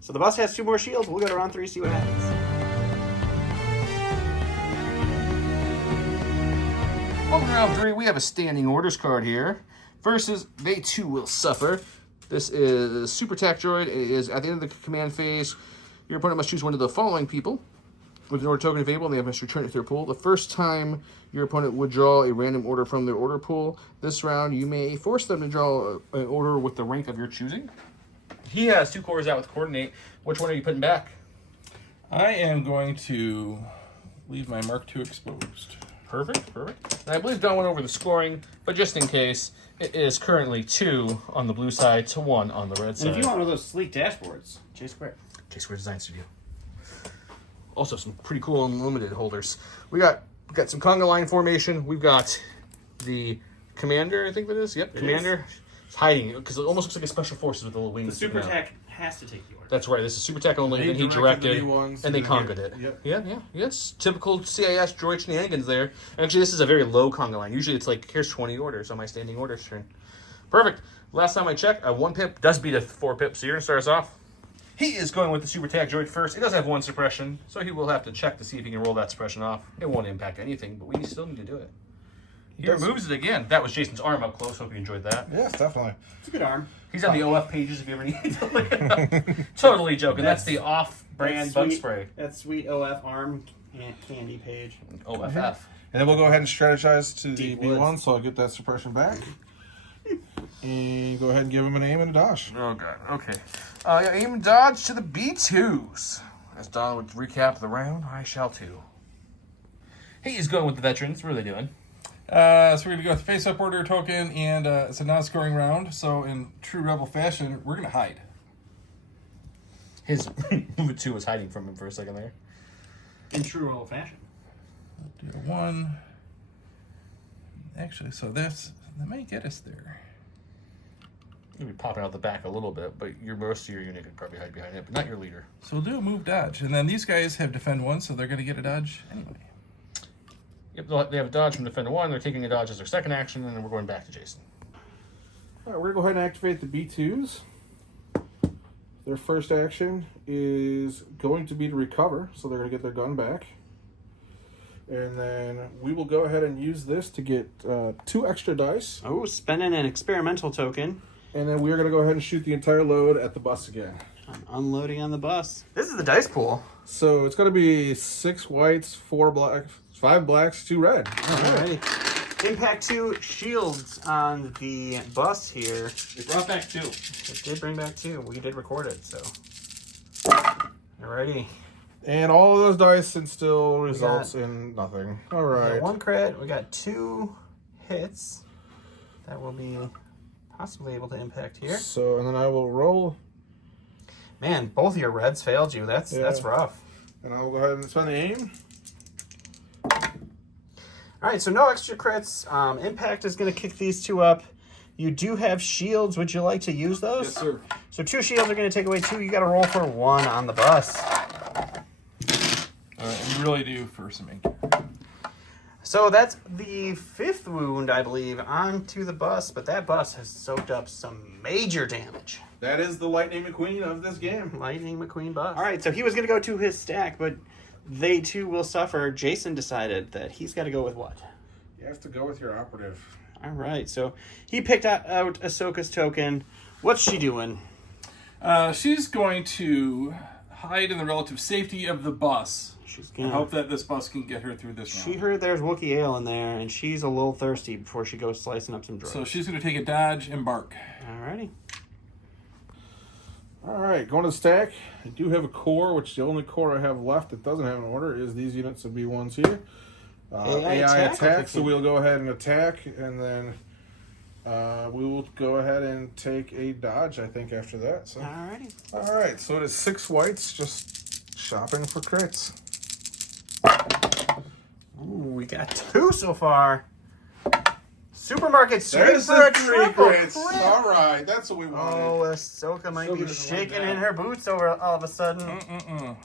So the bus has 2 more shields. We'll go to round 3, see what happens. On round 3, we have a standing orders card here. Versus, they too will suffer. This is Super Tac Droid. It is at the end of the command phase. Your opponent must choose one of the following people with an order token available, and they must return it to their pool. The first time your opponent would draw a random order from their order pool. This round, you may force them to draw an order with the rank of your choosing. He has 2 cores out with coordinate. Which one are you putting back? I am going to leave my Mark II exposed. Perfect, perfect. And I believe Don went over the scoring, but just in case, it is currently 2 on the blue side to 1 on the red side. And if you want one of those sleek dashboards, J Square. J Square Design Studio. Also, some pretty cool unlimited holders. We got some conga line formation. We've got the commander, I think that is. Yep, commander. It's hiding because it almost looks like a special forces with the little wings. The Super Tac has to take the order. That's right. This is Super Tac only, and he directed, and they congaed it. Yep. Yeah. Yes, typical CIS droid shenanigans there. Actually, this is a very low conga line. Usually, it's like here's 20 orders on my standing orders turn. Perfect. Last time I checked, a 1 pip does beat a 4 pip, so you're gonna start us off. He is going with the Super Tac Droid first. It does have 1 suppression, so he will have to check to see if he can roll that suppression off. It won't impact anything, but we still need to do it. He removes it again. That was Jason's arm up close. Hope you enjoyed that. Yes, definitely. It's a good arm. He's on the OF pages if you ever need to look it up. Totally joking. That's the off-brand bug spray. That sweet OF arm candy page. OFF. And then we'll go ahead and strategize to Deep the B1, woods. so I'll get that suppression back. And go ahead and give him an aim and a dodge. Oh, God. Okay. Aim and dodge to the B2s. As Don would recap the round, I shall too. He is going with the veterans. What are they doing? So we're going to go with face-up order token, and it's a non-scoring round. So in true Rebel fashion, we're going to hide. His movement 2 was hiding from him for a second there. In true old fashion. Do a 1. Actually, so that might get us there. You'll be popping out the back a little bit, but most of your unit could probably hide behind it, but not your leader. So we'll do a move dodge, and then these guys have defend 1, so they're going to get a dodge anyway. Yep, they have a dodge from Defender 1. They're taking a dodge as their second action, and then we're going back to Jason. All right, we're going to go ahead and activate the B2s. Their first action is going to be to recover, so they're going to get their gun back. And then we will go ahead and use this to get 2 extra dice. Oh, spending an experimental token. And then we're going to go ahead and shoot the entire load at the bus again. I'm unloading on the bus. This is the dice pool. So it's going to be 6 whites, 4 blacks, 5 blacks, 2 red. Alrighty. Impact 2 shields on the bus here. They brought back 2. It did bring back 2. We did record it, so. Alrighty. And all of those dice and still results in nothing. All We right. got 1 crit. We got 2 hits. That will be possibly able to impact here. So, and then I will roll. Man, both of your reds failed you. That's rough. And I will go ahead and spend the aim. All right, so no extra crits. Impact is going to kick these 2 up. You do have shields. Would you like to use those? Yes, sir. So 2 shields are going to take away 2. You got to roll for 1 on the bus. You really do for some ink. So that's the 5th wound, I believe, onto the bus. But that bus has soaked up some major damage. That is the Lightning McQueen of this game. Lightning McQueen bus. All right, so he was going to go to his stack, but they too will suffer. Jason decided that he's got to go with what? You have to go with your operative. All right, so he picked out Ahsoka's token. What's she doing? She's going to hide in the relative safety of the bus. She's And gonna hope that this bus can get her through this round. She heard there's Wookiee ale in there, and she's a little thirsty before she goes slicing up some droids. So she's going to take a dodge, embark. Alrighty. All right, going to the stack. I do have a core, which the only core I have left that doesn't have an order is these units of B1s here. AI attack, so we'll go ahead and attack, and then we will go ahead and take a dodge, I think, after that. So. Alrighty. All right, so it is 6 whites, just shopping for crits. Ooh, we got 2 so far. Supermarket straight There's for a the 3 triple crits. crit. All right, that's what we wanted. Oh, Ahsoka might Ahsoka be doesn't like shaking that. in her boots over all of a sudden.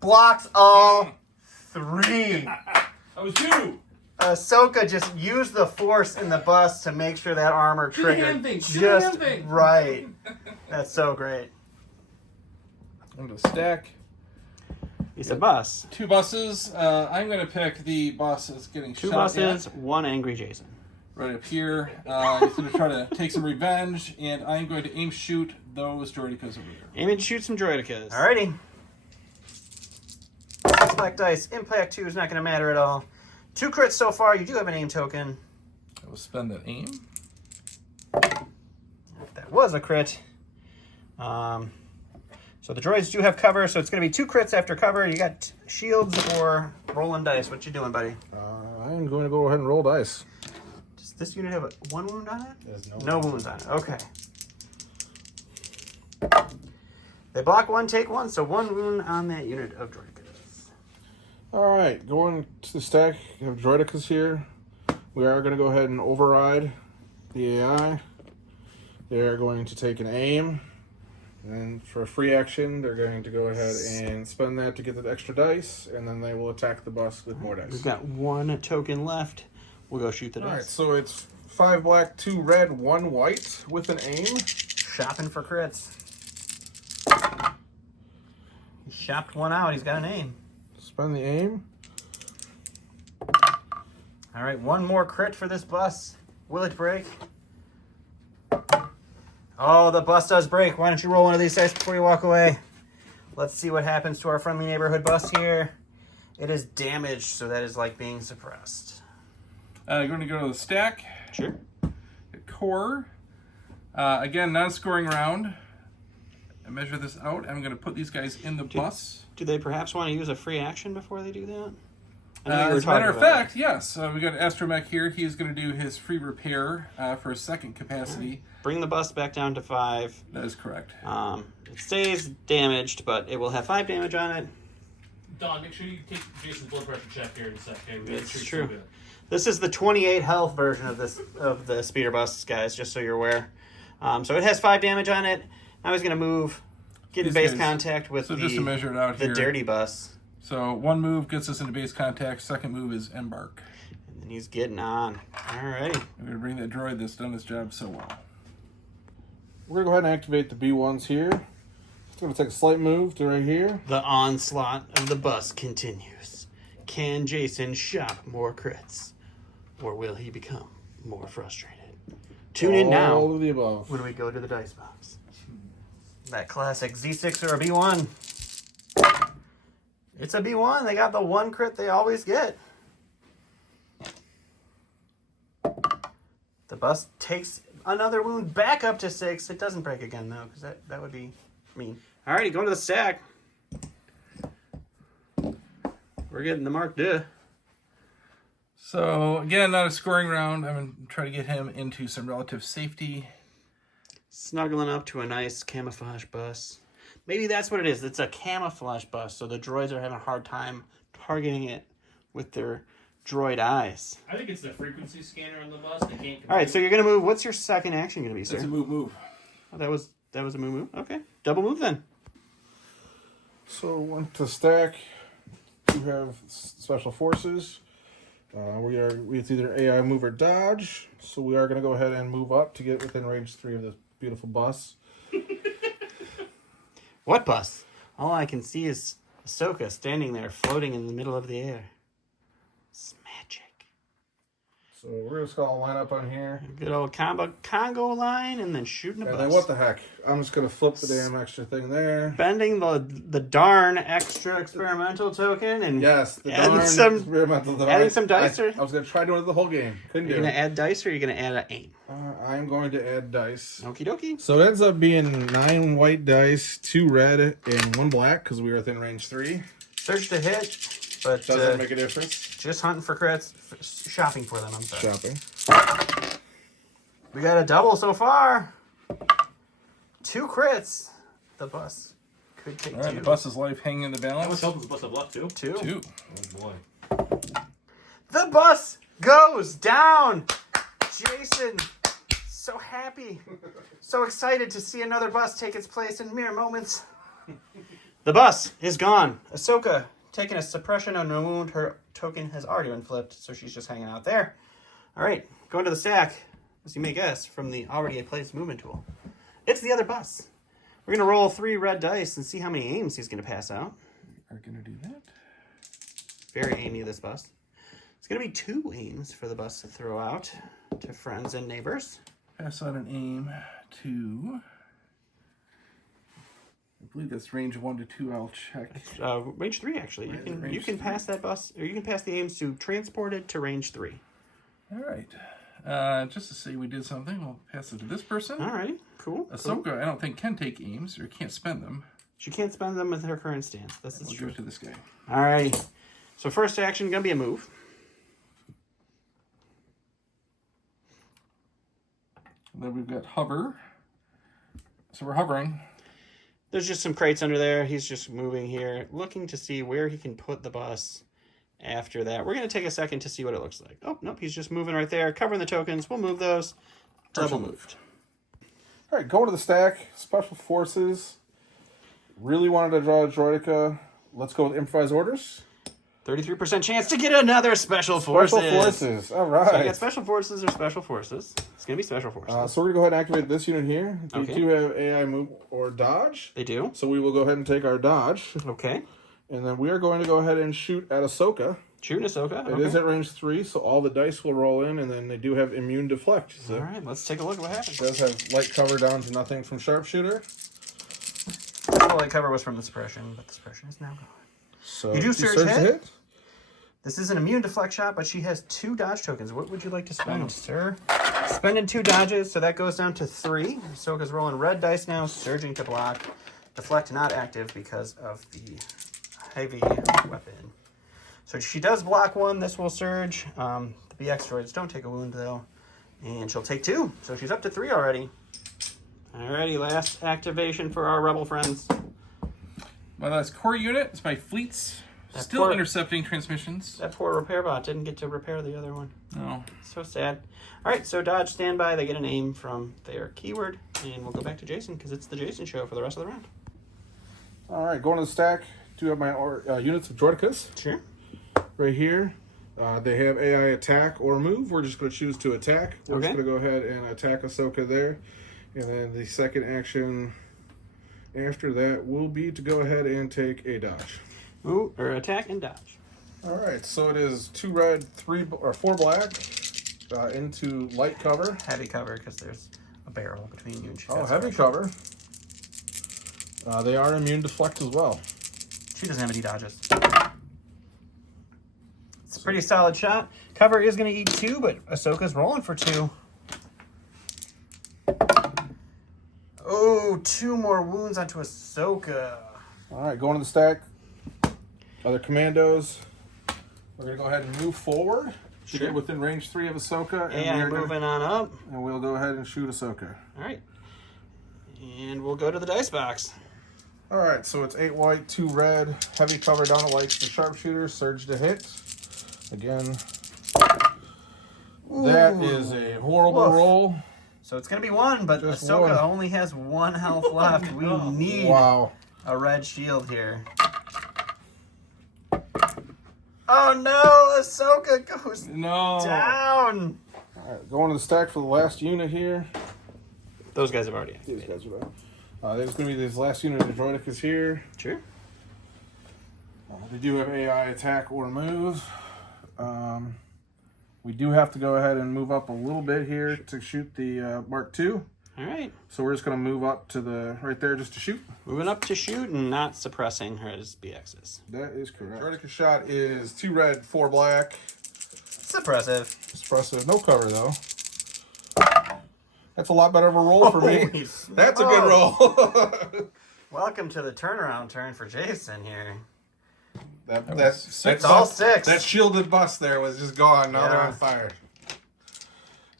Blocks all 3. That was 2. Ahsoka just used the force in the bus to make sure that armor Do the triggered hand thing. Do the hand just thing. right. That's so great. Into the stack. He's a bus. 2 buses. I'm going to pick the bus that's getting 2 shot buses, at. 1 angry Jason. Right up here. He's going to try to take some revenge, and I'm going to aim shoot those Droidicas over there. Aiming to shoot some Droidicas. Alrighty. 6 black dice. Impact 2 is not going to matter at all. 2 crits so far. You do have an aim token. I will spend that aim. That was a crit. So the droids do have cover, so it's going to be 2 crits after cover. You got shields or rolling dice. What you doing, buddy? I'm going to go ahead and roll dice. Does this unit have 1 wound on it? There's No wounds on it. Okay. They block 1, take 1, so 1 wound on that unit of Droidicas. All right, going to the stack. You have Droidicas here. We are going to go ahead and override the AI. They are going to take an aim. And for a free action, they're going to go ahead and spend that to get the extra dice, and then they will attack the bus with more dice. We've got 1 token left. We'll go shoot the dice. All right, so it's 5 black, 2 red, 1 white with an aim. Shopping for crits. He shopped 1 out. He's got an aim. Spend the aim. All right, 1 more crit for this bus. Will it break? Oh, the bus does break. Why don't you roll one of these dice before you walk away? Let's see what happens to our friendly neighborhood bus here. It is damaged, so that is like being suppressed. I'm going to go to the stack. Sure. The core. Again, non-scoring round. I measure this out. I'm going to put these guys in the bus. Do they perhaps want to use a free action before they do that? As a matter of fact, yes. We got Astromech here. He's going to do his free repair for his second capacity. Bring the bus back down to 5. That is correct. It stays damaged, but it will have 5 damage on it. Don, make sure you take Jason's blood pressure check here in a second. It's true. This is the 28 health version of the speeder bus, guys, just so you're aware. So it has 5 damage on it. Now he's going to move, get in base contact with just to measure it out the here. dirty bus. So 1 move gets us into base contact. Second move is embark. And then he's getting on. Alrighty. I'm going to bring that droid that's done his job so well. We're going to go ahead and activate the B1s here. It's going to take a slight move to right here. The onslaught of the bus continues. Can Jason shop more crits? Or will he become more frustrated? Tune in now All of the above. when we go to the dice box. That classic Z6 or a B1. It's a B1. They got the 1 crit they always get. The bus takes another wound back up to 6. It doesn't break again, though, because that would be mean. Alrighty, going to the stack. We're getting the Mark II. So, again, not a scoring round. I'm going to try to get him into some relative safety. Snuggling up to a nice camouflage bus. Maybe that's what it is. It's a camouflage bus, so the droids are having a hard time targeting it with their droid eyes. I think it's the frequency scanner on the bus. They can't. All right, so you're going to move. What's your second action going to be, sir? That's a move. Oh, that was a move. Okay, double move then. So, went to stack. You have special forces. It's either AI move or dodge. So we are going to go ahead and move up to get within range 3 of this beautiful bus. What bus? All I can see is Ahsoka standing there, floating in the middle of the air. It's magic. So we're just going to line up on here. Good old Congo line, and then shooting a And bus. then what the heck? I'm just going to flip the damn extra thing there. Bending the darn extra experimental token and Yes, the adding darn some- experimental device. adding some dice I or- was going to try doing it the whole game. Couldn't do You're going it. to add dice or you're going to add an aim? I'm going to add dice. Okie dokie. So it ends up being 9 white dice, 2 red, and 1 black because we were within range 3. Search to hit, but Doesn't make a difference. just hunting for crits. Shopping for them, I'm sorry. Shopping. We got a double so far. 2 crits. The bus could take All right, 2. the bus's life hanging in the How much balance. health does the bus have left, too? 2. 2. Oh, boy. The bus goes down. Jason, so happy. So excited to see another bus take its place in mere moments. The bus is gone. Ahsoka taking a suppression on a wound. Her token has already been flipped, so she's just hanging out there. All right, going to the stack, as you may guess, from the already placed movement tool. It's the other bus. We're going to roll 3 red dice and see how many aims he's going to pass out. We're going to do that. Very aimy, this bus. It's going to be 2 aims for the bus to throw out to friends and neighbors. Pass out an aim to... I believe that's range 1 to 2. I'll check. Range 3, actually. You can pass that bus, or you can pass the aims to transported to range 3. All right. Just to say we did something, we'll pass it to this person. All right, cool. Ahsoka, I don't think can take aims or can't spend them. She can't spend them with her current stance. This is We'll true. give it to this guy. All right. So first action gonna be a move. And then we've got hover. So we're hovering. There's just some crates under there. He's just moving here, looking to see where he can put the bus after that. We're going to take a second to see what it looks like. Oh, nope, he's just moving right there, covering the tokens. We'll move those. Double moved. All right, going to the stack. Special Forces. Really wanted to draw a Droidica. Let's go with Improvised Orders. 33% chance to get another Special Forces. Special Forces, all So right. I got Special Forces or Special Forces. It's going to be Special Forces. So we're going to go ahead and activate this unit here. They Okay. do have AI move or dodge. They do? So we will go ahead and take our dodge. Okay. And then we are going to go ahead and shoot at Ahsoka. Shooting Ahsoka. It is at range 3, so all the dice will roll in, and then they do have immune deflect. So All right, let's take a look at what happens. it does have light cover down to nothing from sharpshooter. The light cover was from the suppression, but the suppression is now gone. So You do she surge surged hit? to This is an immune deflect shot, but she has 2 dodge tokens. What would you like to spend, sir? Spending 2 dodges, so that goes down to 3. Ahsoka's rolling red dice now, surging to block. Deflect not active because of the heavy weapon. So she does block 1. This will surge. The BX droids don't take a wound, though. And she'll take 2. So she's up to 3 already. Alrighty, last activation for our rebel friends. My last core unit is my fleets. That Still poor- intercepting transmissions. That poor repair bot didn't get to repair the other one. No. So sad. All right, so dodge standby. They get a name from their keyword, and we'll go back to Jason because it's the Jason show for the rest of the round. All right, going to the stack. Do have my units of Droidicas Sure. right here. They have AI attack or move. We're just going to choose to attack. We're Okay. just going to go ahead and attack Ahsoka there. And then the second action after that will be to go ahead and take a dodge. Ooh, or attack and dodge. All right, so it is 2 red, 4 black into light cover. Heavy cover because there's a barrel between you and she. Oh, heavy cover. They are immune deflect as well. She doesn't have any dodges. It's a pretty solid shot. Cover is going to eat 2, but Ahsoka's rolling for 2. Oh, 2 more wounds onto Ahsoka. All right, going to the stack. Other commandos. We're going to go ahead and move forward to get within range 3 of Ahsoka. And, And moving on up. and we'll go ahead and shoot Ahsoka. All right. And we'll go to the dice box. All right, so it's 8 white, 2 red. Heavy cover down the lights for sharpshooter. Surge to hit. Again. That is a horrible Woof. roll. So it's going to be 1, but Just Ahsoka 1. only has 1 health left. We need Wow. a red shield here. Oh no, Ahsoka goes No. down. All right, going to the stack for the last unit here. Those guys have already These activated. guys are out. There's going to be this last unit of Droidicas here. Sure. They do have AI attack or move. We do have to go ahead and move up a little bit here to shoot the Mark II. All right. So we're just going to move up to the right there just to shoot. Moving up to shoot and not suppressing her as BXs. That is correct. Droidica shot is 2 red, 4 black. Suppressive. Espresso, no cover though. That's a lot better of a roll for me. Holy That's a good roll. Welcome to the turnaround turn for Jason here. That's all 6. That shielded bus there was just gone. Now they're Yeah. on fire.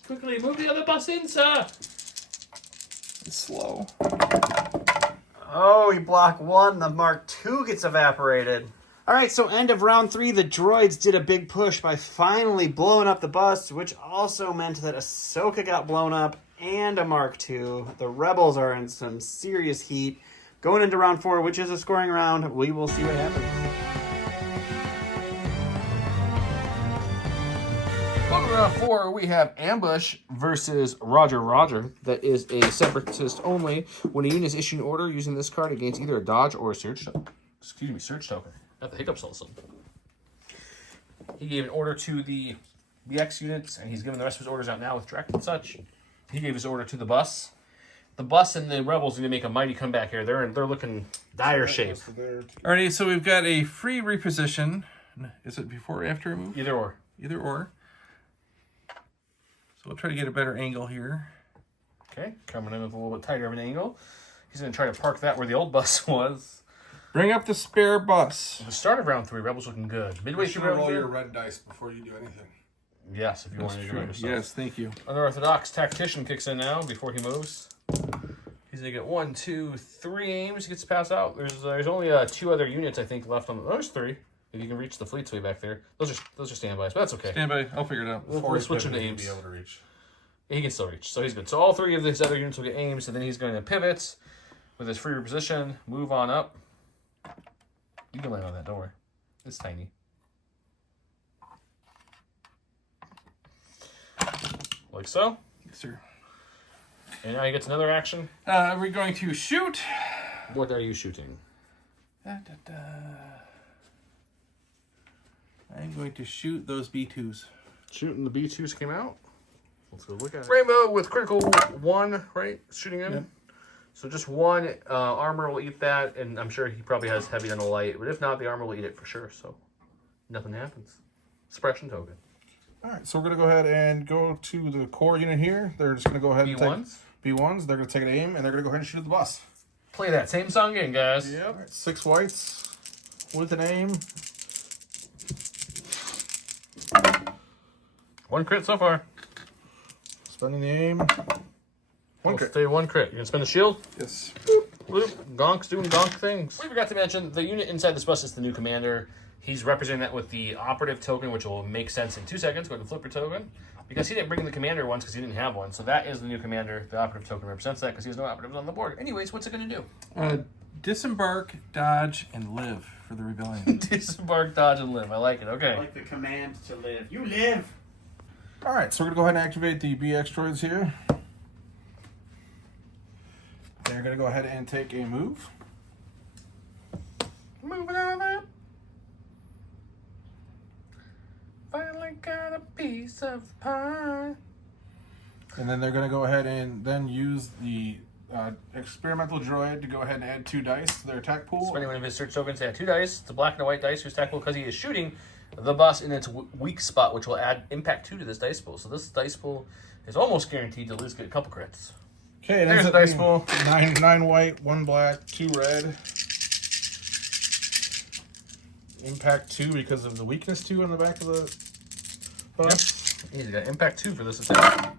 Quickly, move the other bus in, sir. It's slow. Oh, you block 1. The Mark II gets evaporated. All right, so end of round 3, the droids did a big push by finally blowing up the bus, which also meant that Ahsoka got blown up and a Mark II. The rebels are in some serious heat. Going into round 4, which is a scoring round, we will see what happens. Welcome Moving on forward, we have Ambush versus Roger. That is a separatist only. When a unit is issued an order using this card, it gains either a dodge or a surge token. Surge token. Got the hiccups also. He gave an order to the BX units, and he's giving the rest of his orders out now with Drac and such. He gave his order to the bus. The bus and the rebels are going to make a mighty comeback here. They're looking dire shape. Alrighty, so we've got a free reposition. Is it before or after a move? Either or. Either or. So we'll try to get a better angle here. Okay, coming in with a little bit tighter of an angle. He's going to try to park that where the old bus was. Bring up the spare bus. The start of round 3, Rebels looking good. Midway through round 3. Roll your red dice before you do anything. Yes, if you want to do it yourself. Yes, thank you. Unorthodox Tactician kicks in now before he moves. He's going to get 1, 2, 3 aims. He gets to pass out. There's only 2 other units, I think, left on the... There's 3. If you can reach the fleets way back there. Those are standbys, but that's okay. Stand by. I'll figure it out. We'll switch him to aims. Be able to reach. He can still reach, so he's good. So all 3 of these other units will get aims, and then he's going to pivot with his free reposition, move on up. You can land on that, don't worry. It's tiny. Like so. Yes, sir. And now he gets another action. We're going to shoot. What are you shooting? I'm going to shoot those B2s. Shooting the B2s came out. Let's go look at it. Rainbow with critical 1, right? Shooting in. Yep. So just 1 armor will eat that, and I'm sure he probably has heavy on the light. But if not, the armor will eat it for sure. So nothing happens. Suppression token. All right, so we're going to go ahead and go to the core unit here. They're just going to go ahead and B1s? take B1s. They're going to take an aim, and they're going to go ahead and shoot at the bus. Play that same song again, guys. Yep. All right, 6 whites with an aim. 1 crit so far. Spending the aim. 1 crit. Stay 1 crit. You gonna spend the shield? Yes. Bloop. Gonk's doing gonk things. We forgot to mention the unit inside this bus is the new commander. He's representing that with the operative token, which will make sense in 2 seconds. Go ahead and flip your token. Because he didn't bring the commander once because he didn't have one. So that is the new commander. The operative token represents that because he has no operatives on the board. Anyways, what's it going to do? Disembark, dodge, and live for the rebellion. Disembark, dodge, and live. I like it. Okay. I like the command to live. You live! All right, so we're going to go ahead and activate the BX droids here. They're going to go ahead and take a move. Moving on up. Finally got a piece of the pie. And then they're going to go ahead and then use the experimental droid to go ahead and add 2 dice to their attack pool. Spending one of his search tokens to add 2 dice. It's a black and a white dice whose attack pool because he is shooting the bus in its weak spot, which will add impact 2 to this dice pool. So this dice pool is almost guaranteed to at least get a couple crits. Okay, there's the dice pool. 9 white, 1 black, 2 red. Impact 2 because of the weakness 2 on the back of the bus. Yep. He's got impact 2 for this attack.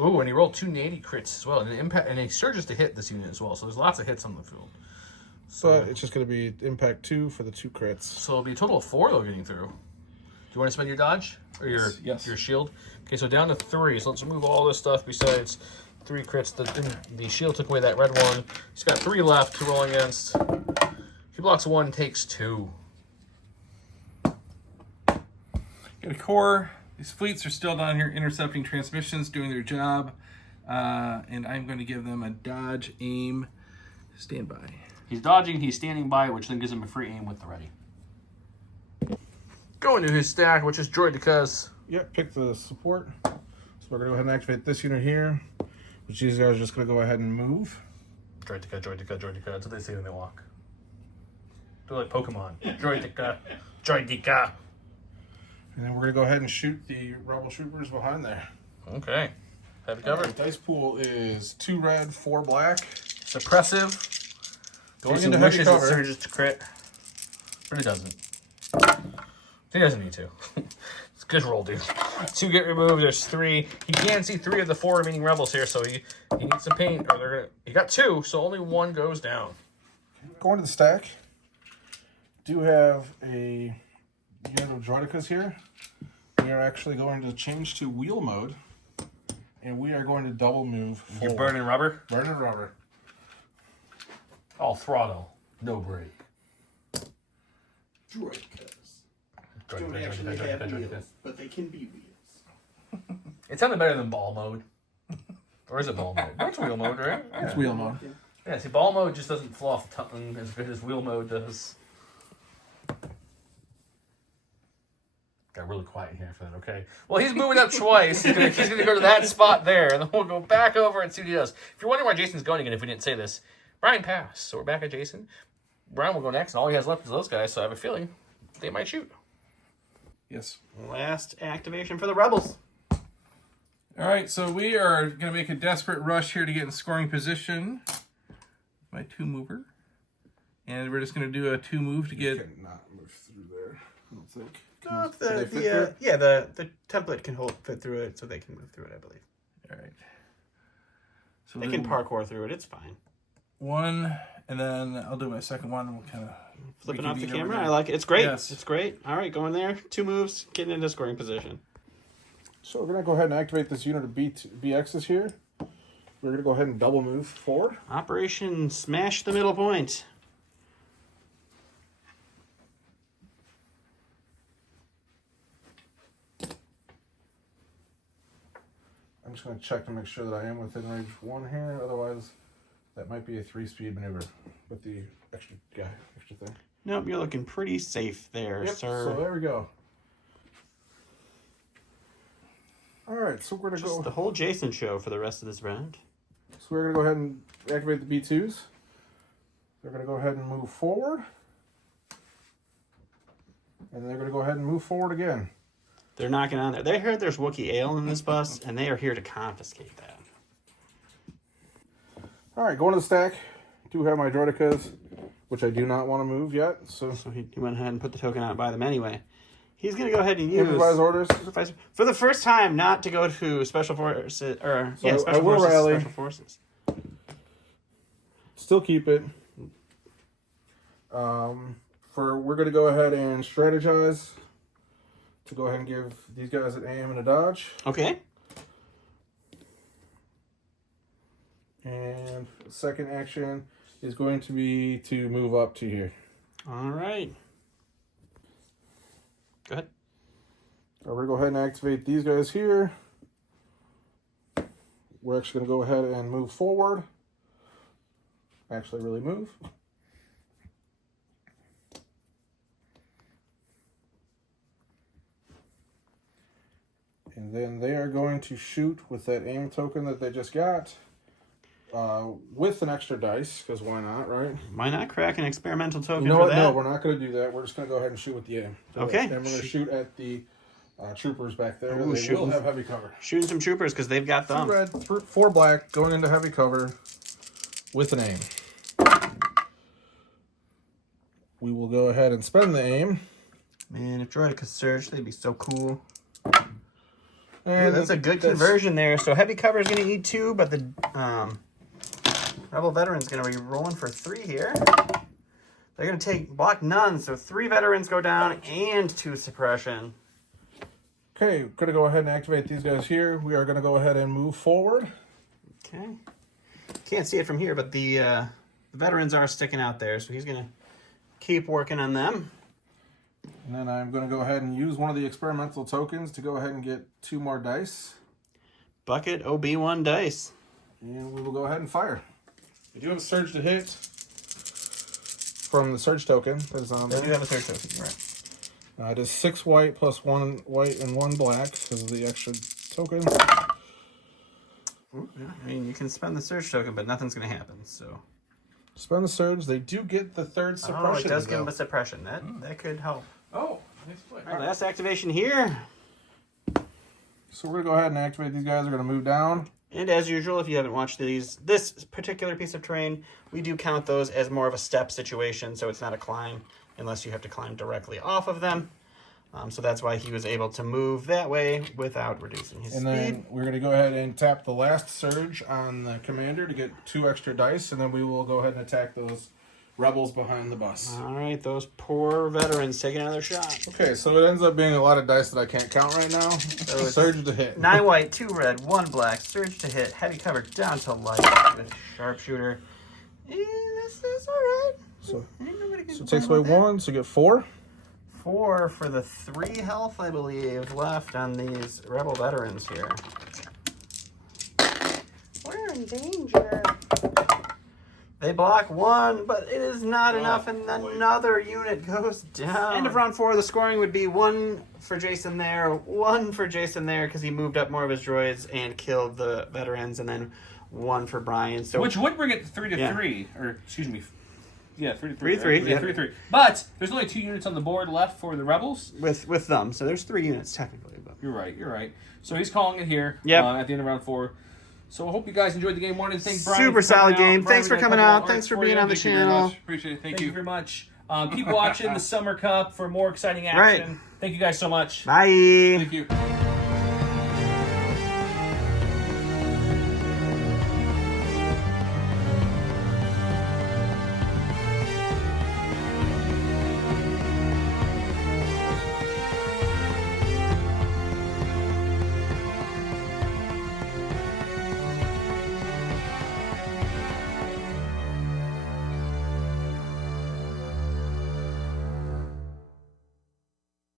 Ooh, and he rolled 2 natty crits as well. And impact, and he surges to hit this unit as well. So there's lots of hits on the field. So it's just going to be impact 2 for the 2 crits. So it'll be a total of 4 though getting through. Do you want to spend your dodge or your Yes. your shield? Okay, so down to 3. So let's remove all this stuff besides 3 crits. The shield took away that red one. He's got 3 left to roll against. He blocks 1, takes 2. Get a core. These fleets are still down here intercepting transmissions, doing their job. And I'm going to give them a dodge, aim, standby. He's dodging, he's standing by, which then gives him a free aim with the ready. Going to his stack, which is Droid because... Yep, pick the support. So we're going to go ahead and activate this unit here, which these guys are just going to go ahead and move. Droideka, Droideka, Droideka. That's what they say when they walk. They're like Pokemon. Droideka, Droideka. And then we're going to go ahead and shoot the rebel troopers behind there. Okay. Have it covered. Dice pool is 2 red, 4 black. Suppressive. Going Jason into heavy wishes cover. it surges to crit. But he doesn't. He doesn't need to. It's a good roll, dude. 2 get removed. There's 3. He can see 3 of the 4 remaining rebels here, so he needs some paint. Or they're gonna. He got 2, so only 1 goes down. Going to the stack. Do have a unit of Droidicas here. We are actually going to change to wheel mode. And we are going to double move forward. You're burning rubber? Burning rubber. All throttle. No brake. Droidicas. Don't actually have wheels, but they can be wheels. It sounded better than ball mode. Or is it ball mode? That's wheel mode, right? Yeah. It's wheel mode. Yeah, see, ball mode just doesn't flow off the tongue as good as wheel mode does. Got really quiet here for that, okay? Well, he's moving up twice. He's gonna go to that spot there, and then we'll go back over and see what he does. If you're wondering why Jason's going again, if we didn't say this, Brian passed, so we're back at Jason. Brian will go next, and all he has left is those guys, so I have a feeling they might shoot. Yes. Last activation for the Rebels. All right, so we are going to make a desperate rush here to get in scoring position. My 2-mover. And we're just going to do a 2-move to get... Cannot move through there, I don't think. No, Can they fit through it? yeah, the template can fit through it, so they can move through it, I believe. All right. So They can parkour through it, it's fine. 1, and then I'll do my second one, and we'll kind of... Flipping off the camera, I like it. It's great. Yes. It's great. All right, going there. 2 moves, getting into scoring position. So we're going to go ahead and activate this unit of BXs here. We're going to go ahead and double move forward. Operation Smash the Middle Point. I'm just going to check to make sure that I am within range 1 here. Otherwise, that might be a 3-speed maneuver with the extra thing. Nope, you're looking pretty safe there, Yep, sir. so there we go. All right, so we're going to Just go... the whole Jason show for the rest of this round. So we're going to go ahead and activate the B2s. They're going to go ahead and move forward. And they're going to go ahead and move forward again. They're knocking on there. They heard there's Wookiee ale in this bus, and they are here to confiscate that. All right, going to the stack. Do have my Droidicas, which I do not want to move yet. So He went ahead and put the token out by them anyway. He's going to go ahead and use... improvise orders. For the first time, not to go to Special Forces, or... So yeah, I Special will Forces, rally. Special Forces. Still keep it. We're going to go ahead and strategize to go ahead and give these guys an aim and a dodge. Okay. And the second action is going to be to move up to here. All right. Go ahead. We're going to go ahead and activate these guys here. We're actually going to go ahead and move forward. Actually, really move. And then they are going to shoot with that aim token that they just got. With an extra dice, because why not, right? Why not crack an experimental token You know for what? that? No, we're not going to do that. We're just going to go ahead and shoot with the aim. Okay. And we're going to shoot at the troopers back there. Ooh, They shooting. will have heavy cover. Shooting some troopers because they've got 2 them. red, 4 black, going into heavy cover with an aim. We will go ahead and spend the aim. Man, if Droid could surge, they'd be so cool. And Ooh, that's a good conversion there. So heavy cover is going to eat 2, but the Rebel veteran's going to be rolling for 3 here. They're going to take block none, so 3 veterans go down and 2 suppression. Okay, going to go ahead and activate these guys here. We are going to go ahead and move forward. Okay. Can't see it from here, but the veterans are sticking out there, so he's going to keep working on them. And then I'm going to go ahead and use one of the experimental tokens to go ahead and get 2 more dice. Bucket OB1 dice. And we will go ahead and fire. We do have a surge to hit from the surge token that is on They there. do have a surge token, you're right. It is 6 white plus 1 white and 1 black because of the extra token. I mean, you can spend the surge token, but nothing's going to happen, so... Spend the surge. They do get the 3rd suppression. Oh, it does give though. him a suppression. That could help. Oh, nice play. All right, last activation here. So we're going to go ahead and activate these guys. They're going to move down. And as usual, if you haven't watched this particular piece of terrain, we do count those as more of a step situation, so it's not a climb unless you have to climb directly off of them. So that's why he was able to move that way without reducing his And speed. then we're going to go ahead and tap the last surge on the commander to get 2 extra dice, and then we will go ahead and attack those rebels behind the bus. All right, those poor veterans taking another shot. Okay, so it ends up being a lot of dice that I can't count right now. it's Surge to hit. 9 white, 2 red, 1 black, surge to hit, heavy cover down to light, good sharpshooter. This is all right. So Ain't nobody gonna it takes complain away about 1, so you get 4. that. 4 for the 3 health, I believe, left on these Rebel veterans here. We're in danger. They block 1, but it is not enough, and another unit goes down. End of round 4, the scoring would be 1 for Jason there, 1 for Jason there, because he moved up more of his droids and killed the veterans, and then 1 for Brian. So which would bring it to 3 to 3, or excuse me, yeah, 3 to 3. 3 to 3, yeah. 3 to 3. But there's only 2 units on the board left for the rebels. with them, so there's 3 units technically. But You're right. So he's calling it here. Yep. At the end of round 4. So I hope you guys enjoyed the game. Wanted to thank Brian. Super for coming solid game. out. Thanks for Brian, we got a coming couple out. of Thanks for arts being you. on the Thank you very channel. much. Appreciate it. Thank Thank you you. very much. Keep watching the Summer Cup for more exciting action. Right. Thank you guys so much. Bye. Thank you.